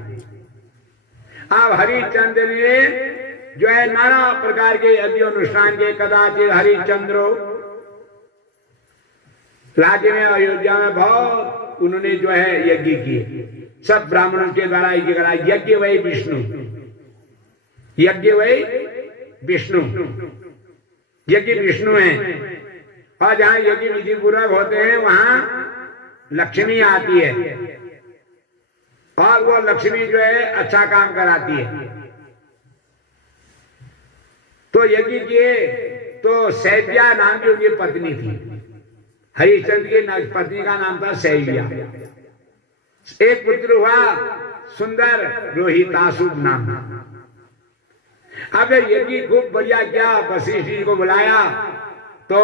अब हरिश्चंद्र ने जो है नाना प्रकार के यज्ञ अनुष्ठान के, कदाचित हरिश्चंद्र राज्य में अयोध्या में बहुत उन्होंने जो है यज्ञ किए, सब ब्राह्मणों के द्वारा यज्ञ करा। यज्ञ वही विष्णु, यज्ञ वही विष्णु, यज्ञ विष्णु है। और जहां यज्ञ विधि पूर्वक होते हैं वहां लक्ष्मी आती है, और वो लक्ष्मी जो है अच्छा काम कराती है। तो यज्ञ किए तो सैव्या नाम की उनकी पत्नी थी, हरिश्चंद्र की पत्नी का नाम था सैव्या। एक पुत्र हुआ सुंदर रोहितासुर नाम। अब यज्ञ खूब बढ़िया क्या, वशिष्ठ जी को बुलाया। तो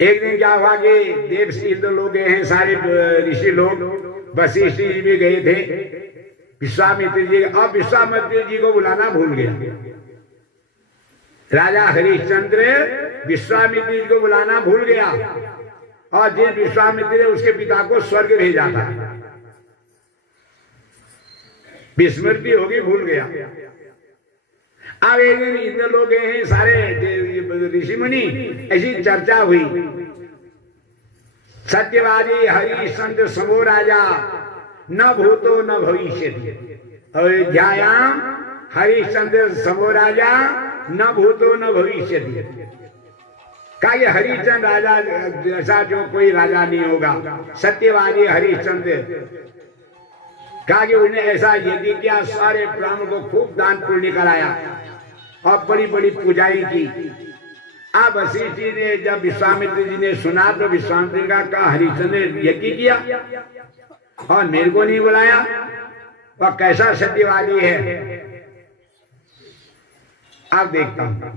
एक दिन क्या हुआ कि देव इंद्र लोग गए हैं, सारे ऋषि लोग, वशिष्ठ जी भी गए थे। विश्वामित्र जी, अब विश्वामित्र जी को बुलाना भूल गया राजा हरिश्चंद्र, विश्वामित्र जी को बुलाना भूल गया। और जिस विश्वामित्र ने उसके पिता को स्वर्ग भेजा था, विस्मृति होगी, भूल गया। अब एक दिन इंद्र लोग गए हैं सारे ऋषि मुनि, ऐसी चर्चा हुई। सत्यवादी हरिश्चंद्र समो राजा न भूतो न भविष्यति, अयोध्यायाम हरिश्चंद्र समो राजा न भूतो न भविष्यति। कहा ये हरिश्चंद्र राजा जैसा जो कोई राजा नहीं होगा। सत्यवादी हरिश्चंद्र कहा कि उन्हें ऐसा यज्ञ किया, सारे ब्राह्मण को खूब दान पुण्य कराया और बड़ी बड़ी पूजाएं की। अब वशिष्ठ जी ने जब विश्वामित्र जी ने सुना तो विश्वामित्र का कहा हरिश्चंद्र ने यज्ञ किया और मेरे को नहीं बुलाया, वह कैसा सत्यवादी है। अब देखता हूं।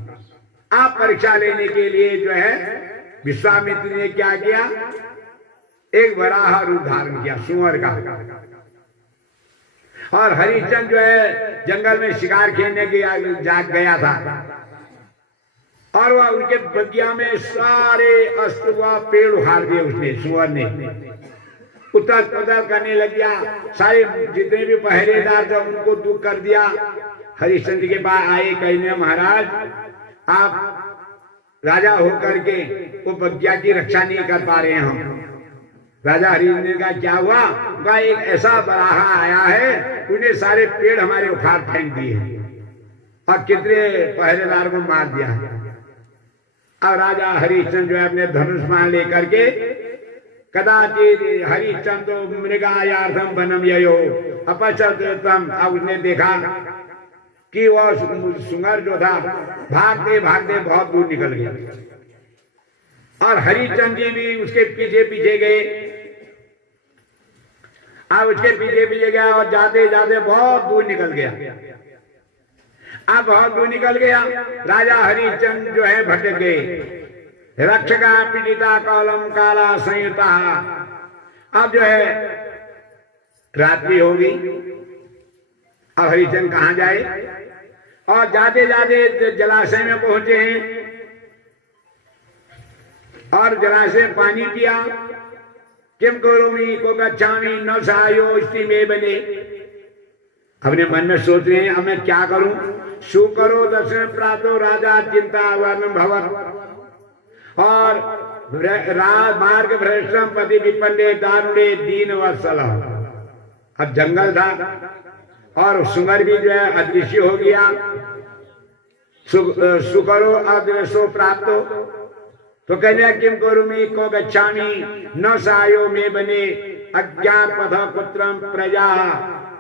आप परीक्षा लेने के लिए जो है विश्वामित्र ने क्या किया, एक वराह रूप धारण किया सुअर का। और हरिश्चंद्र जो है जंगल में शिकार खेलने के जाग गया था, और वह उनके बगिया में सारे अस्त्र व पेड़ उखाड़ दिए उसने, सुअर ने उतर पुतर करने लग गया। सारे जितने भी पहरेदार थे उनको दुख कर दिया। हरिश्चंद्र के पास आए, कहने महाराज आप राजा होकर के वो बगिया की रक्षा नहीं कर पा रहे हैं हम। राजा हरिश्चंद्र का क्या हुआ, वह एक ऐसा बराहा आया है, उन्हें सारे पेड़ हमारे उखाड़ फेंक दिए और कितने पहरेदार को मार दिया। अब राजा हरिश्चंद्र जो है अपने धनुष्मान लेकर के, कदाचित हरिश्चंद्र मृगायार्थम वनम ययो अपचतम। अब उसने देखा कि वह सुंगर जो था भागते भागते बहुत दूर निकल गया, और हरिश्चंद्र जी भी उसके पीछे पीछे गए। अब उसके पीछे पीछे गया और जाते जाते बहुत दूर निकल गया। अब बहुत दूर निकल गया, राजा हरिश्चंद्र जो है भटक गए। रक्षका पीड़िता कौलम काला संयुता। अब जो है रात्रि होगी, अब हरिश्चंद्र कहां जाए, और जाते जाते जलाशय में पहुंचे हैं, और जलाशय पानी पिया किम करोमि को गच्छामि न सहायो स्थिति में बने। अपने मन में सोच रहे हैं अब मैं क्या करूं। सु करो दर्शन प्रातो राजा चिंता वर्णम भवत। और मार्ग भ्रष्टम पति विपन्ने दारुणे दीन वत्सल। अब जंगल था और सुंगर भी जो है अदृश्य हो गया। सुकरो अदृश्यो प्राप्त। तो कहने किम करोमि को गच्छामि न सहायो में बने अज्ञात पथ पुत्रम प्रजा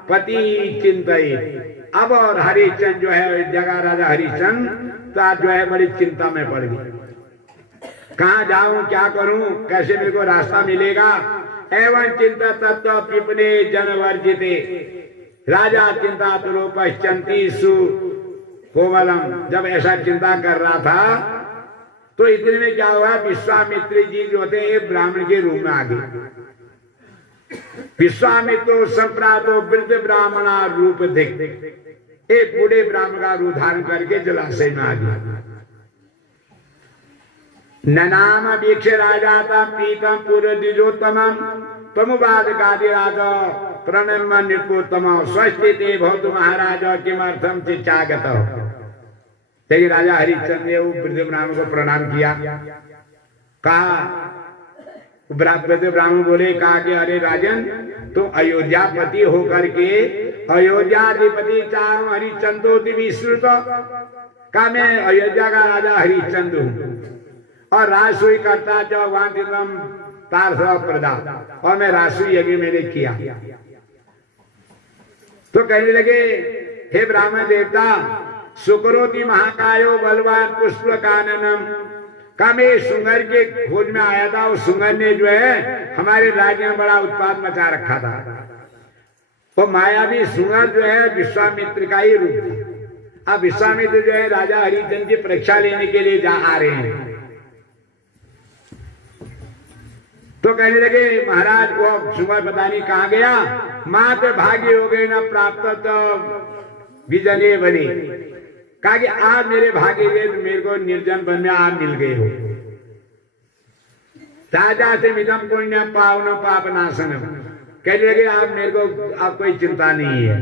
पति चिंतित। अब और हरिश्चंद्र जो है जगह राजा हरिश्चंद्र जो है बड़ी चिंता में पड़ गई। कहाँ जाऊं क्या करूं कैसे मेरे को रास्ता मिलेगा। एवं चिंता तत्व पिपने जन वर्जिते राजा चिंता तुलो पश्चंती सु कोमलम। जब ऐसा चिंता कर रहा था तो इतने में क्या हुआ विश्वामित्र जी जो होते हैं ब्राह्मण के रूम में आ गए। विश्वामित्र संप्रातो वृद्ध ब्राह्मणा रूप दिख। एक बूढ़े ब्राह्मण का रूप धारण करके जलाशय में आ गया। ननाम वीक्ष राजा पीतम पूर्व द्विजोत्तमम तमुवाद गादि राजा प्रणम निपुतम स्वस्ति ते भवतु महाराज किमर्थम चिच्चागत। तेरी राजा हरिश्चंद्र ने वृद्ध ब्राह्मण को प्रणाम किया। कहा वृद्ध ब्राह्मण बोले कहा कि अरे राजन तुम अयोध्यापति होकर के अयोध्याधिपति चाहूं हरिश्चंद्र विश्रुत। कहा मैं अयोध्या का राजा हरिश्चंद्र हूँ और राजसूय करता चौवांतितम तार प्रदा और मैं राजसूय यज्ञ मैंने किया। तो कहने लगे हे ब्राह्मण देवता सुकरोति महाकायो बलवान पुष्प काननम। का मैं सुंगर के खोज में आया था। उस सुंगर ने जो है हमारे राज्य में बड़ा उत्पाद मचा रखा था। वो मायावी सुंगर जो है विश्वामित्र का ही रूप था। अब विश्वामित्र जो है राजा हरिश्चंद्र की परीक्षा लेने के लिए आ रहे हैं। तो कहने लगे महाराज वो सुंगर पता नहीं कहाँ गया। मात्र भाग्य हो गए ना प्राप्त तो विजने बने। कहा कि आज मेरे भाग्य से मेरे को निर्जन वन में आप मिल गए हो। ताजा से मिदम पुण्य पावन पाप नाशनम। कहने लगे आप मेरे को आप कोई चिंता नहीं है।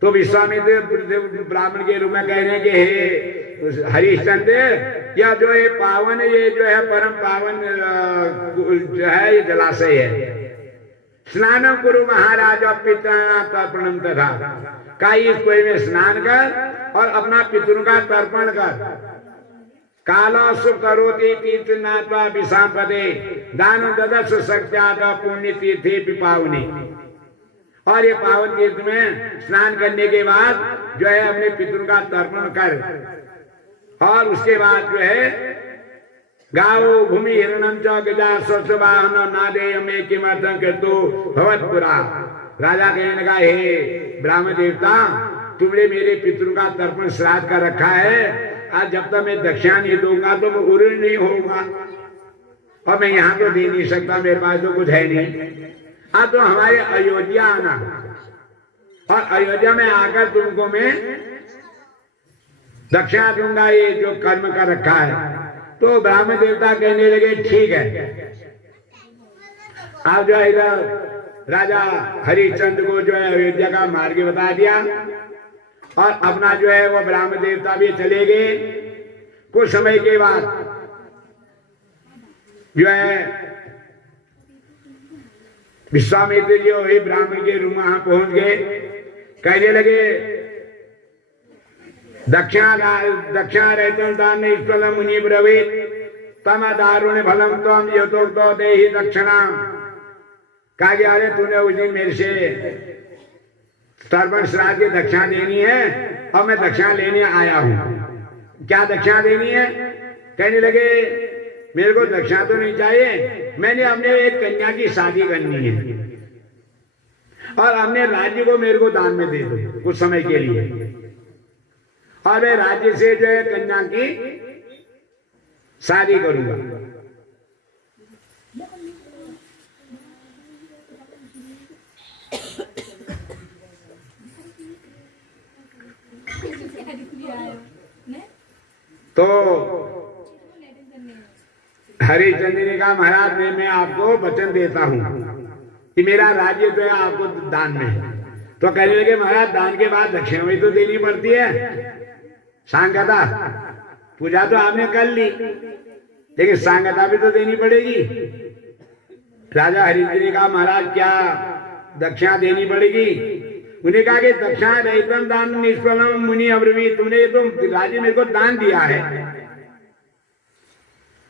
तो विश्वामित्र ब्राह्मण के रूप में कह रहे हैं कि हे हरिश्चंद्र यह जो है पावन ये जो है परम पावन जो है ये जलाशय है। स्नानम कुरु महाराज पितृणां तर्पणम तथा। का इस कुएं में स्नान कर और अपना पितरों का तर्पण कर। काला सुख करोति तीर्थनात्वा विषापदे दान ददस सत्यात पुण्य तीर्थे पिपावनी। और ये पावन तीर्थ में स्नान करने के बाद जो है अपने पितरों का तर्पण कर और उसके बाद जो है गाओ भूमि हिरणम च गजा स्वस्वाहन नादेय में किमर्थं कृतो भवत्पुरा। राजा कहने लगा हे ब्राह्मण देवता तुमने मेरे पितरों का तर्पण श्राद्ध कर रखा है। आज जब तक मैं दक्षिणा नहीं दूंगा तो मैं उऋण नहीं होऊंगा और मैं यहाँ तो दे नहीं सकता मेरे पास तो कुछ है नहीं। अब तो हमारे अयोध्या आना और अयोध्या में आकर तुमको मैं दक्षिणा दूंगा ये जो कर्म कर रखा है। तो ब्राह्मण देवता कहने लगे ठीक है। आप जो है इधर राजा हरिश्चंद्र को जो है अयोध्या का मार्ग बता दिया और अपना जो है वो ब्राह्मण देवता भी चले गए। कुछ समय के बाद जो है विश्वामित्र जी वही ब्राह्मण के रूम वहां पहुंच गए। कहने लगे दक्षिणा रहते दान ईश्वरम मुनि ब्रवीत तम दारुण फलम तम यथोक्तो देहि दक्षिणा। कहा कि अरे तूने उस दिन मेरे से तर्पण श्राद्ध की दक्षिणा देनी है और मैं दक्षिणा लेने आया हूं। क्या दक्षिणा देनी है। कहने लगे मेरे को दक्षिणा तो नहीं चाहिए। मैंने अपने एक कन्या की शादी करनी है और अपने राज्य को मेरे को दान में दे दो कुछ समय के लिए और मैं राज्य से जो है कन्या की शादी करूंगा। तो हरिश्चंद्र ने कहा महाराज मैं आपको वचन देता हूँ कि मेरा राज्य जो है आपको दान में है। तो कहने लगे महाराज दान के बाद दक्षिणा भी तो देनी पड़ती है। सांगता पूजा तो आपने कर ली लेकिन सांगता भी तो देनी पड़ेगी। राजा हरिश्चंद्र ने कहा महाराज क्या दक्षिणा देनी पड़ेगी? उन्हें कहा कि दक्षिणा रहितम दान निष्फलम मुनि अब्रवीत, तुमने तो राज्य मेरे को दान दिया है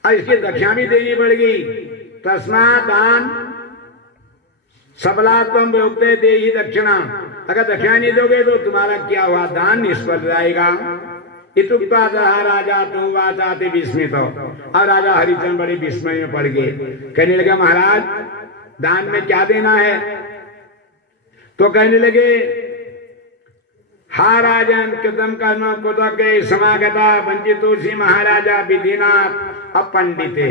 और इसकी दक्षिणा भी देनी पड़ेगी। तस्मा दान सबलात्म भोगते दे ही दक्षिणा, अगर दक्षिणा नहीं दोगे तो तुम्हारा क्या हुआ दान निष्फल जाएगा। इतुक्ता राजा तुम वाचाते विस्मित हो। और राजा हरिश्चंद्र बड़े विस्मय में पड़ गए। कहने लगे महाराज दान में क्या देना है? तो कहने लगे हा राजन कदम कर्म कुतक समागता वंचितोषी महाराजा विधिना अपंडिते।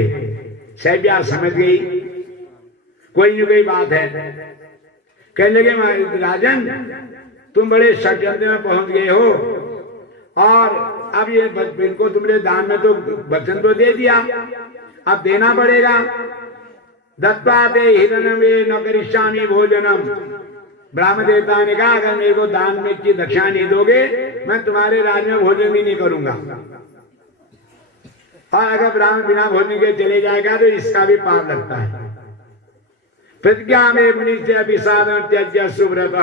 सैब्या समझ गई कोई न कोई बात है। कहने लगे राजन तुम बड़े षड्यंत्र में पहुंच गए हो और अब ये इनको तुमने दान में तो वचन तो दे दिया, अब देना पड़ेगा। दत्ता दे हिरण्यमे न करिष्यामि भोजनम। ब्राह्मण देवता ने कहा अगर मेरे को दान में की दक्षिणा नहीं दोगे मैं तुम्हारे राज्य में भोजन भी नहीं करूंगा। और अगर ब्राह्मण बिना भोजन के चले जाएगा तो इसका भी पाप लगता है। प्रतिज्ञा में मुनि से अभिसाधन त्यज्य सुव्रत।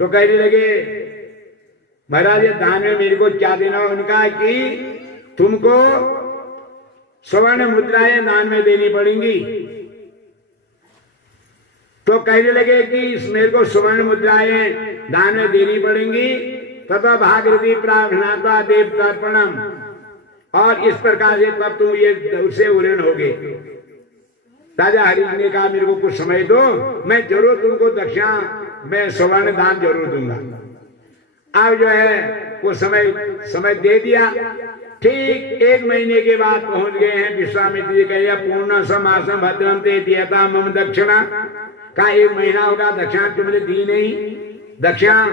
तो कहने लगे महाराज दान में मेरे को क्या देना? उनका कि तुमको स्वर्ण मुद्राएं दान में देनी पड़ेंगी। तो कहने लगे कि मेरे को स्वर्ण मुद्राएं दान में देनी पड़ेंगी तथा भागीरथी प्रार्थनाता देव तर्पणम। और इस प्रकार से तब तुम ये उससे उऋण होगे। राजा हरीश ने कहा मेरे को कुछ समय दो, मैं जरूर तुमको दक्षिणा मैं स्वर्ण दान जरूर दूंगा। अब जो है वो समय दे दिया। ठीक 1 महीने के बाद पहुंच गए हैं। विश्वामित्र जी कहे पूर्ण समासम भद्रम ते दियता मम दक्षिणा। कहा 1 महीना होगा दक्षिणा तुमने दी नहीं। दक्षिणा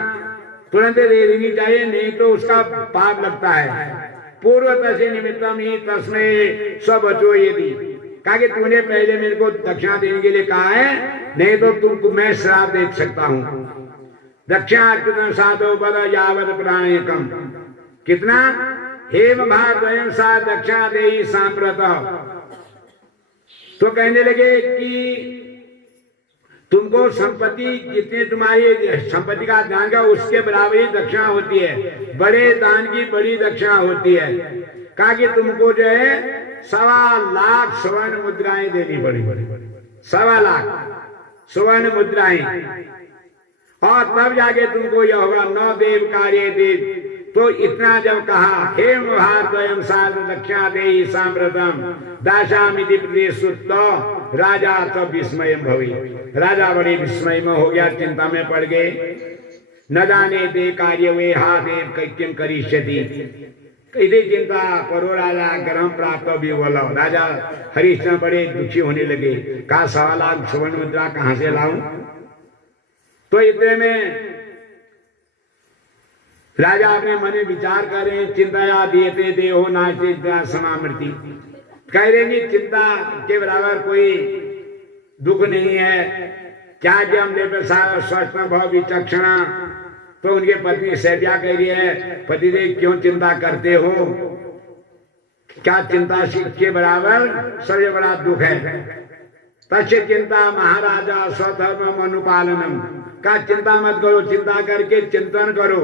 तुरंत दे देनी चाहिए नहीं तो उसका पाप लगता है। पूर्व तसे निमित्तम ही तस्मे स्वबचो यदि। कहा कि तूने पहले मेरे को दक्षिणा देने के लिए कहा है नहीं तो तुमको मैं श्राप दे सकता हूं। दक्षिणा साधो पद यावत प्राणयकम। कितना? हेम भाग सा दक्षिणा दे सांप्रत। तो कहने लगे कि तुमको संपत्ति जितनी तुम्हारी संपत्ति का दान का उसके बराबर ही दक्षिणा होती है। बड़े दान की बड़ी दक्षिणा होती है। कहा कि तुमको जो है 1.25 लाख स्वर्ण मुद्राएं देनी पड़ेगी। 1.25 लाख स्वर्ण मुद्राएं। और तब जाके तुमको यह होगा 9 देव कार्य देव। तो इतना जब कहा हे महाद्वयम साध दक्षिणा देहि सांप्रतम दाशामिति प्रदेशुत राजा तब विस्मय भवी। राजा बड़े विस्मय में हो गया, चिंता में पड़ गए। न जाने दे कार्य वे हा देव कैक्यम करिष्यति। इतनी चिंता करो राजा गर्म प्राप्त भी बोलो। राजा हरिश्चंद्र बड़े दुखी होने लगे। कहा 1.25 लाख स्वर्ण मुद्रा कहां से लाऊं? तो इतने में राजा अपने मन में विचार कर रहे हैं। चिंताया दियते देहो नास्ति समामृति। कह रहे हैं चिंता के बराबर कोई दुख नहीं है। क्या जम ले स्वस्थ भाव विचक्षणा। तो उनके पत्नी सैब्या कह रही है पतिदेव क्यों चिंता करते हो? क्या चिंता के बराबर सबसे बड़ा दुख है। तस्य चिंता महाराजा स्वधर्म अनुपालनम। का चिंता मत करो, चिंता करके चिंतन करो।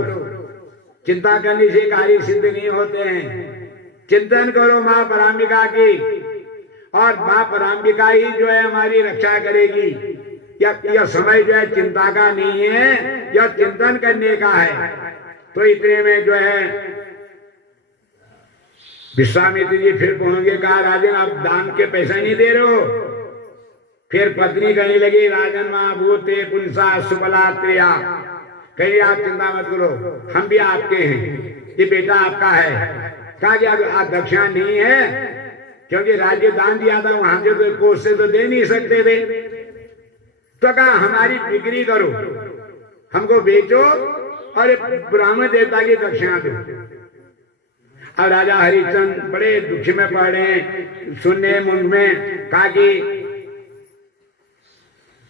चिंता करने से कार्य सिद्ध नहीं होते हैं। चिंतन करो माँ पराम्बिका की, और माँ पराम्बिका ही जो है हमारी रक्षा करेगी। यह समय जो है चिंता का नहीं है, यह चिंतन करने का है। तो इतने में जो है विश्वामित्र जी फिर पहुंचे। कहा राजन आप दान के पैसा नहीं दे रहे हो। फिर पत्नी कहने लगी राजन माँ भूते पुंसा सुबलात्रिया। कहीं आप चिंता मत करो, हम भी आपके हैं, ये बेटा आपका है। कहा कि आप दक्षिणा नहीं है क्योंकि राज्य दान दिया था वहां से तो कोष से तो दे नहीं सकते थे। तो कहा हमारी बिक्री करो, हमको बेचो और ब्राह्मण देवता की दक्षिणा दो। अब राजा हरिश्चंद्र बड़े दुख में पड़े, सुनने मुंड में कहा कि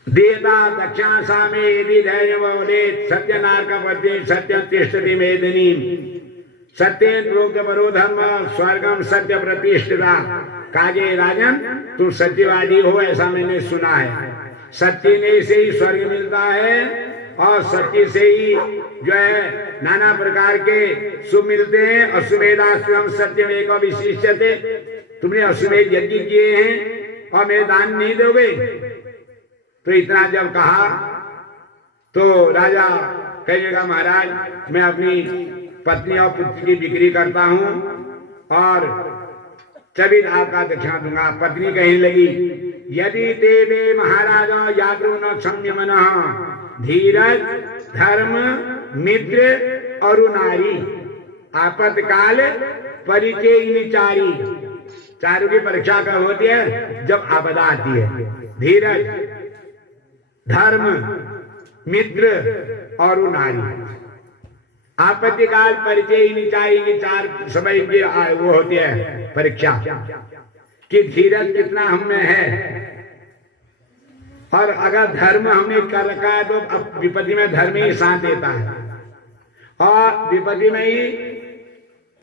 देता दक्षिणा सामे यदि धैर्य सत्यनार का पति सत्य तिष्ठति मेदिनी सत्येन प्रोक्त परो धर्म स्वर्गम सत्य प्रतिष्ठिता। कागे राजन तुम सत्यवादी हो ऐसा मैंने सुना है, सत्य ने से ही स्वर्ग मिलता है और सत्य से ही जो है नाना प्रकार के शुभ मिलते हैं। अश्वमेधास्त्रम सत्यम एक विशिष्यते, तुमने अश्वमेध यज्ञ किए हैं और मेरे दान नहीं दोगे। तो इतना जब कहा तो राजा कहने लगा महाराज मैं अपनी पत्नी और पुत्र की बिक्री करता हूं और तभी आपका दक्षिणा दूंगा। पत्नी कहने लगी यदि देवे महाराज यादव न संयमन धीरज धर्म मित्र और नारी आपत्काल परिचय चारी, चारों की परीक्षा कब होती है? जब आपदा आती है। धीरज धर्म मित्र और नारी आपत्ति काल परिचय निचाई, चार समय की वो होती है परीक्षा कि धीरज कितना हम में है और अगर धर्म हमने कर रखा है तो अब विपत्ति में धर्म ही साथ देता है और विपत्ति में ही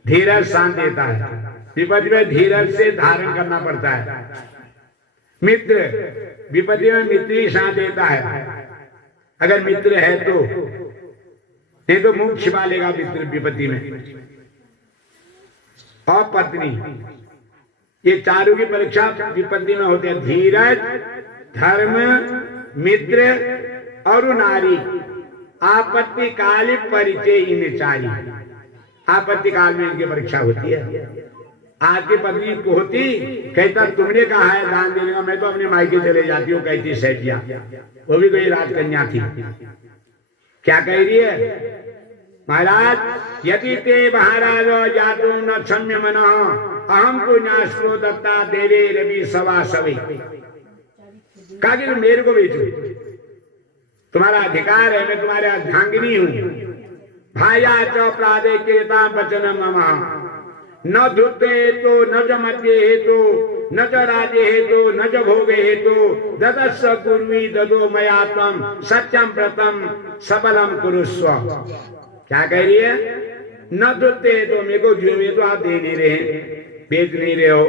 धीरज साथ देता है। विपत्ति में धीरज से धारण करना पड़ता है। मित्र विपत्ति में मित्र ही साथ देता है अगर मित्र है तो, नहीं तो मुंह छिपा लेगा मित्र विपत्ति में। और पत्नी, ये चारों की परीक्षा विपत्ति में होती है। धीरज धर्म मित्र और नारी आपत्ति काल परिचय इन चारी, आपत्ति काल में इनकी परीक्षा होती है। आज की पत्नी को होती कहता तुमने कहा है दान देने का, मैं तो अपने मायके चले जाती हूँ कहती सैटिया, वो भी कोई राजकन्या थी। क्या कह रही है महाराज यदि ते महाराज जातु न क्षम्य मन अहम पुण्यास्त्रो दत्ता देवे रवि सवा सवे। कहा कि मेरे को बेचो, तुम्हारा अधिकार है, मैं तुम्हारे अर्धांगिनी हूं। भाया चौपराधे केता वचन ममा न धुते हेतु न च मध्य हेतु न च राज्य हेतु न च भोग हेतु ददस्स कुर्वी ददो मयात्म सत्यम प्रतम सबलम कुरुस्व। क्या कह रही है? न धुते हेतु मेरे को जो तो आप दे नहीं रहे, बेच नहीं रहे हो,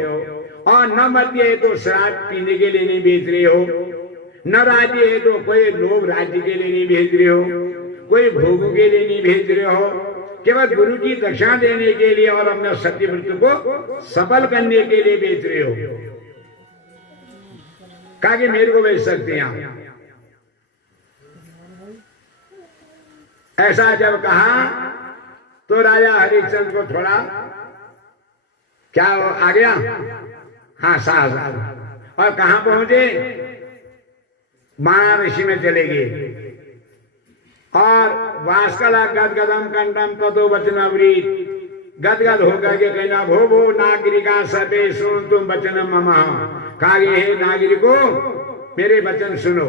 और न मध्य हेतु शराब पीने के लिए नहीं बेच रहे हो, न राज्य हेतु कोई लोग राज्य के लिए नहीं भेज रहे हो, कोई भोग के लिए नहीं भेज रहे हो, केवल गुरु की दक्षिणा देने के लिए और अपने सत्य मृत्यु को सफल करने के लिए बेच रहे हो। कहा कि मेरे को बेच सकते हैं। ऐसा जब कहा तो राजा हरिश्चंद्र को थोड़ा क्या आ गया, हाँ साहस। और कहां पहुंचे? वाराणसी में चले गए और वास्कला गदगदम कंठम ततो वचनावृत, गदगद होकर के कहना भो नागरिका सबे सुन तुम वचन ममा। कहा हे नागरिको मेरे वचन सुनो।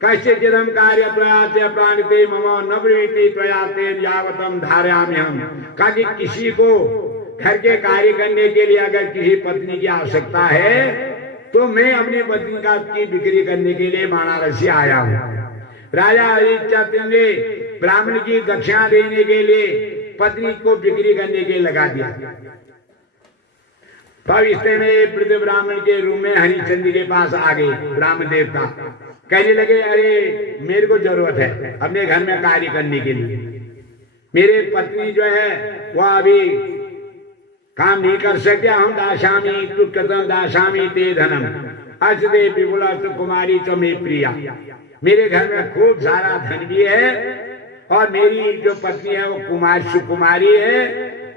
कश्चित् चिदं कार्य प्रयाते प्राणिते मम न ब्रवीति प्रयाते यावतम धारयामि हम। कहा कि किसी को घर के कार्य करने के लिए अगर किसी पत्नी की आवश्यकता है तो मैं अपनी पत्नी का की बिक्री करने के लिए वाराणसी आया हूँ। राजा हरिश्चंद्र ने ब्राह्मण की दक्षिणा देने के लिए पत्नी को बिक्री करने के लिए लगा दिया। तब इसने में वृद्ध ब्राह्मण के रूम में हरिश्चंद्र के पास आ गए ब्राह्मण देवता। कहने लगे अरे मेरे को जरूरत है अपने घर में कार्य करने के लिए, मेरे पत्नी जो है वह अभी काम नहीं कर सकते। हम दाशामी तु कथम दाशामी ते धनम अजदे विपुला कुमारी च मे प्रिया। मेरे घर में खूब सारा धन भी है और मेरी जो पत्नी है वो कुमार सुकुमारी है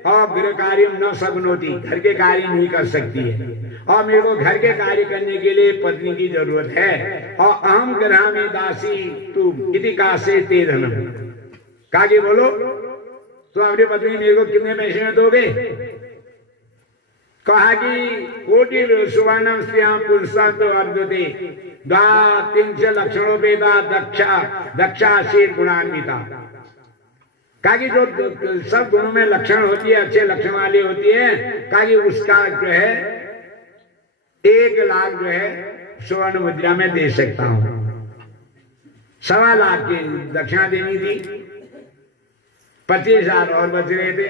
और गृह कार्य न शक्नोति, घर के कार्य नहीं कर सकती है और मेरे को घर के कार्य करने के लिए पत्नी की जरूरत है। और अहम गृहामी दासी तू इति कासे ते धनम। कागे बोलो तो अपनी पत्नी मेरे को कितने पैसे में दोगे? कहा कि कोटि सुवर्णम स्त्रियां पुरुषा तो अर्धते द्वा 300 लक्षणों पे दक्षा शीर गुणान्विता। कहा कि जो सब गुणों में लक्षण होती है, अच्छे लक्षण वाली होती है, कहा कि उसका जो है 1 लाख जो है स्वर्ण मुद्रा में दे सकता हूं। 1.25 लाख की दक्षिणा देनी थी, 25,000 और बच रहे थे।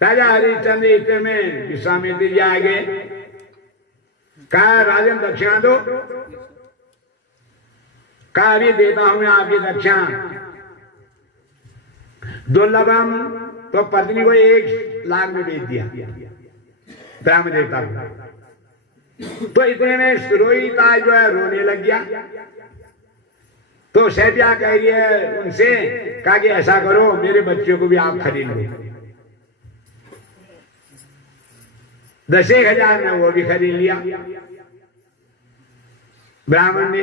राजा हरिश्चंद्र इतने में विश्वामित्र जी आ गए, कहा राजन दक्षिणा दो। कहा अभी देता हूं मैं आपकी दक्षिणा। दुर्लभम तो पत्नी को 1 लाख में बेच दिया ब्राह्मण देवता को। तो इतने में रोहिता जो है रोने लग गया। तो शैब्या कह रही है उनसे, कहा कि ऐसा करो मेरे बच्चों को भी आप खरीद लो। 10,000 में वो भी खरीद लिया ब्राह्मण ने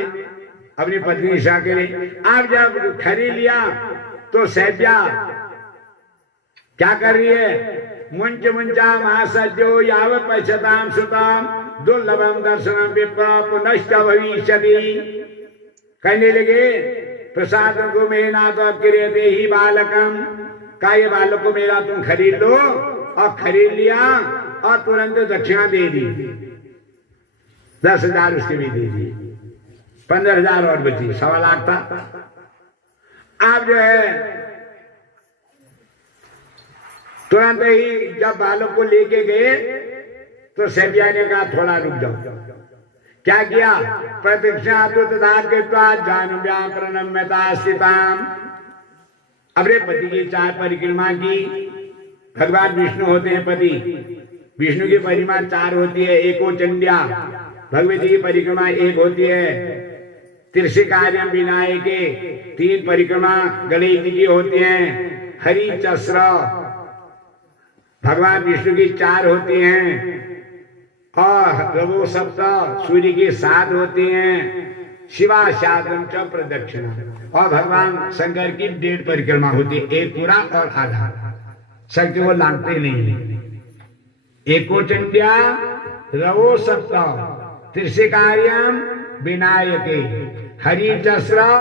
अपनी पत्नी ईशा के लिए। अब जब खरीद लिया तो शैब्या क्या कर रही है, मुंच मुंचा महासज्जो याव पश्यताम सुताम दुर्लभम दर्शनम विप्र पुनश्च भविष्यति। कहने लगे प्रसाद को मेना तो क्रियते ही बालकम, का ये बालक को मेरा तुम खरीद लो। और खरीद लिया और तुरंत दक्षिणा दे दी। 10,000 उसके भी दे दी, 15,000 और बची, 1.25 लाख था। आप जो है तुरंत ही जब बालक को लेके गए तो शैब्या ने कहा थोड़ा रुक जाओ। क्या किया, प्रतीक्षा तो तथा प्रणम्यता स्थिताम, अपने पति की 4 परिक्रमा की। भगवान विष्णु होते हैं पति, विष्णु की परिक्रमा 4 होती है। एको चंड्या, भगवती की परिक्रमा 1 होती है। त्रिशिकार्यम विनायके 3 परिक्रमा गणेश जी की होती हैं। हरि चस्र भगवान विष्णु की 4 होती हैं। और रवो सप्त सूर्य की 7 होती हैं। शिवा शादम च प्रदक्षिणा, और भगवान शंकर की 1.5 परिक्रमा होती है, 1 पूरा और आधा। शक्ति वो लांगते नहीं। एको चंड्या रवो सप्त त्रिशिकार्यम विनायके हरि चस्र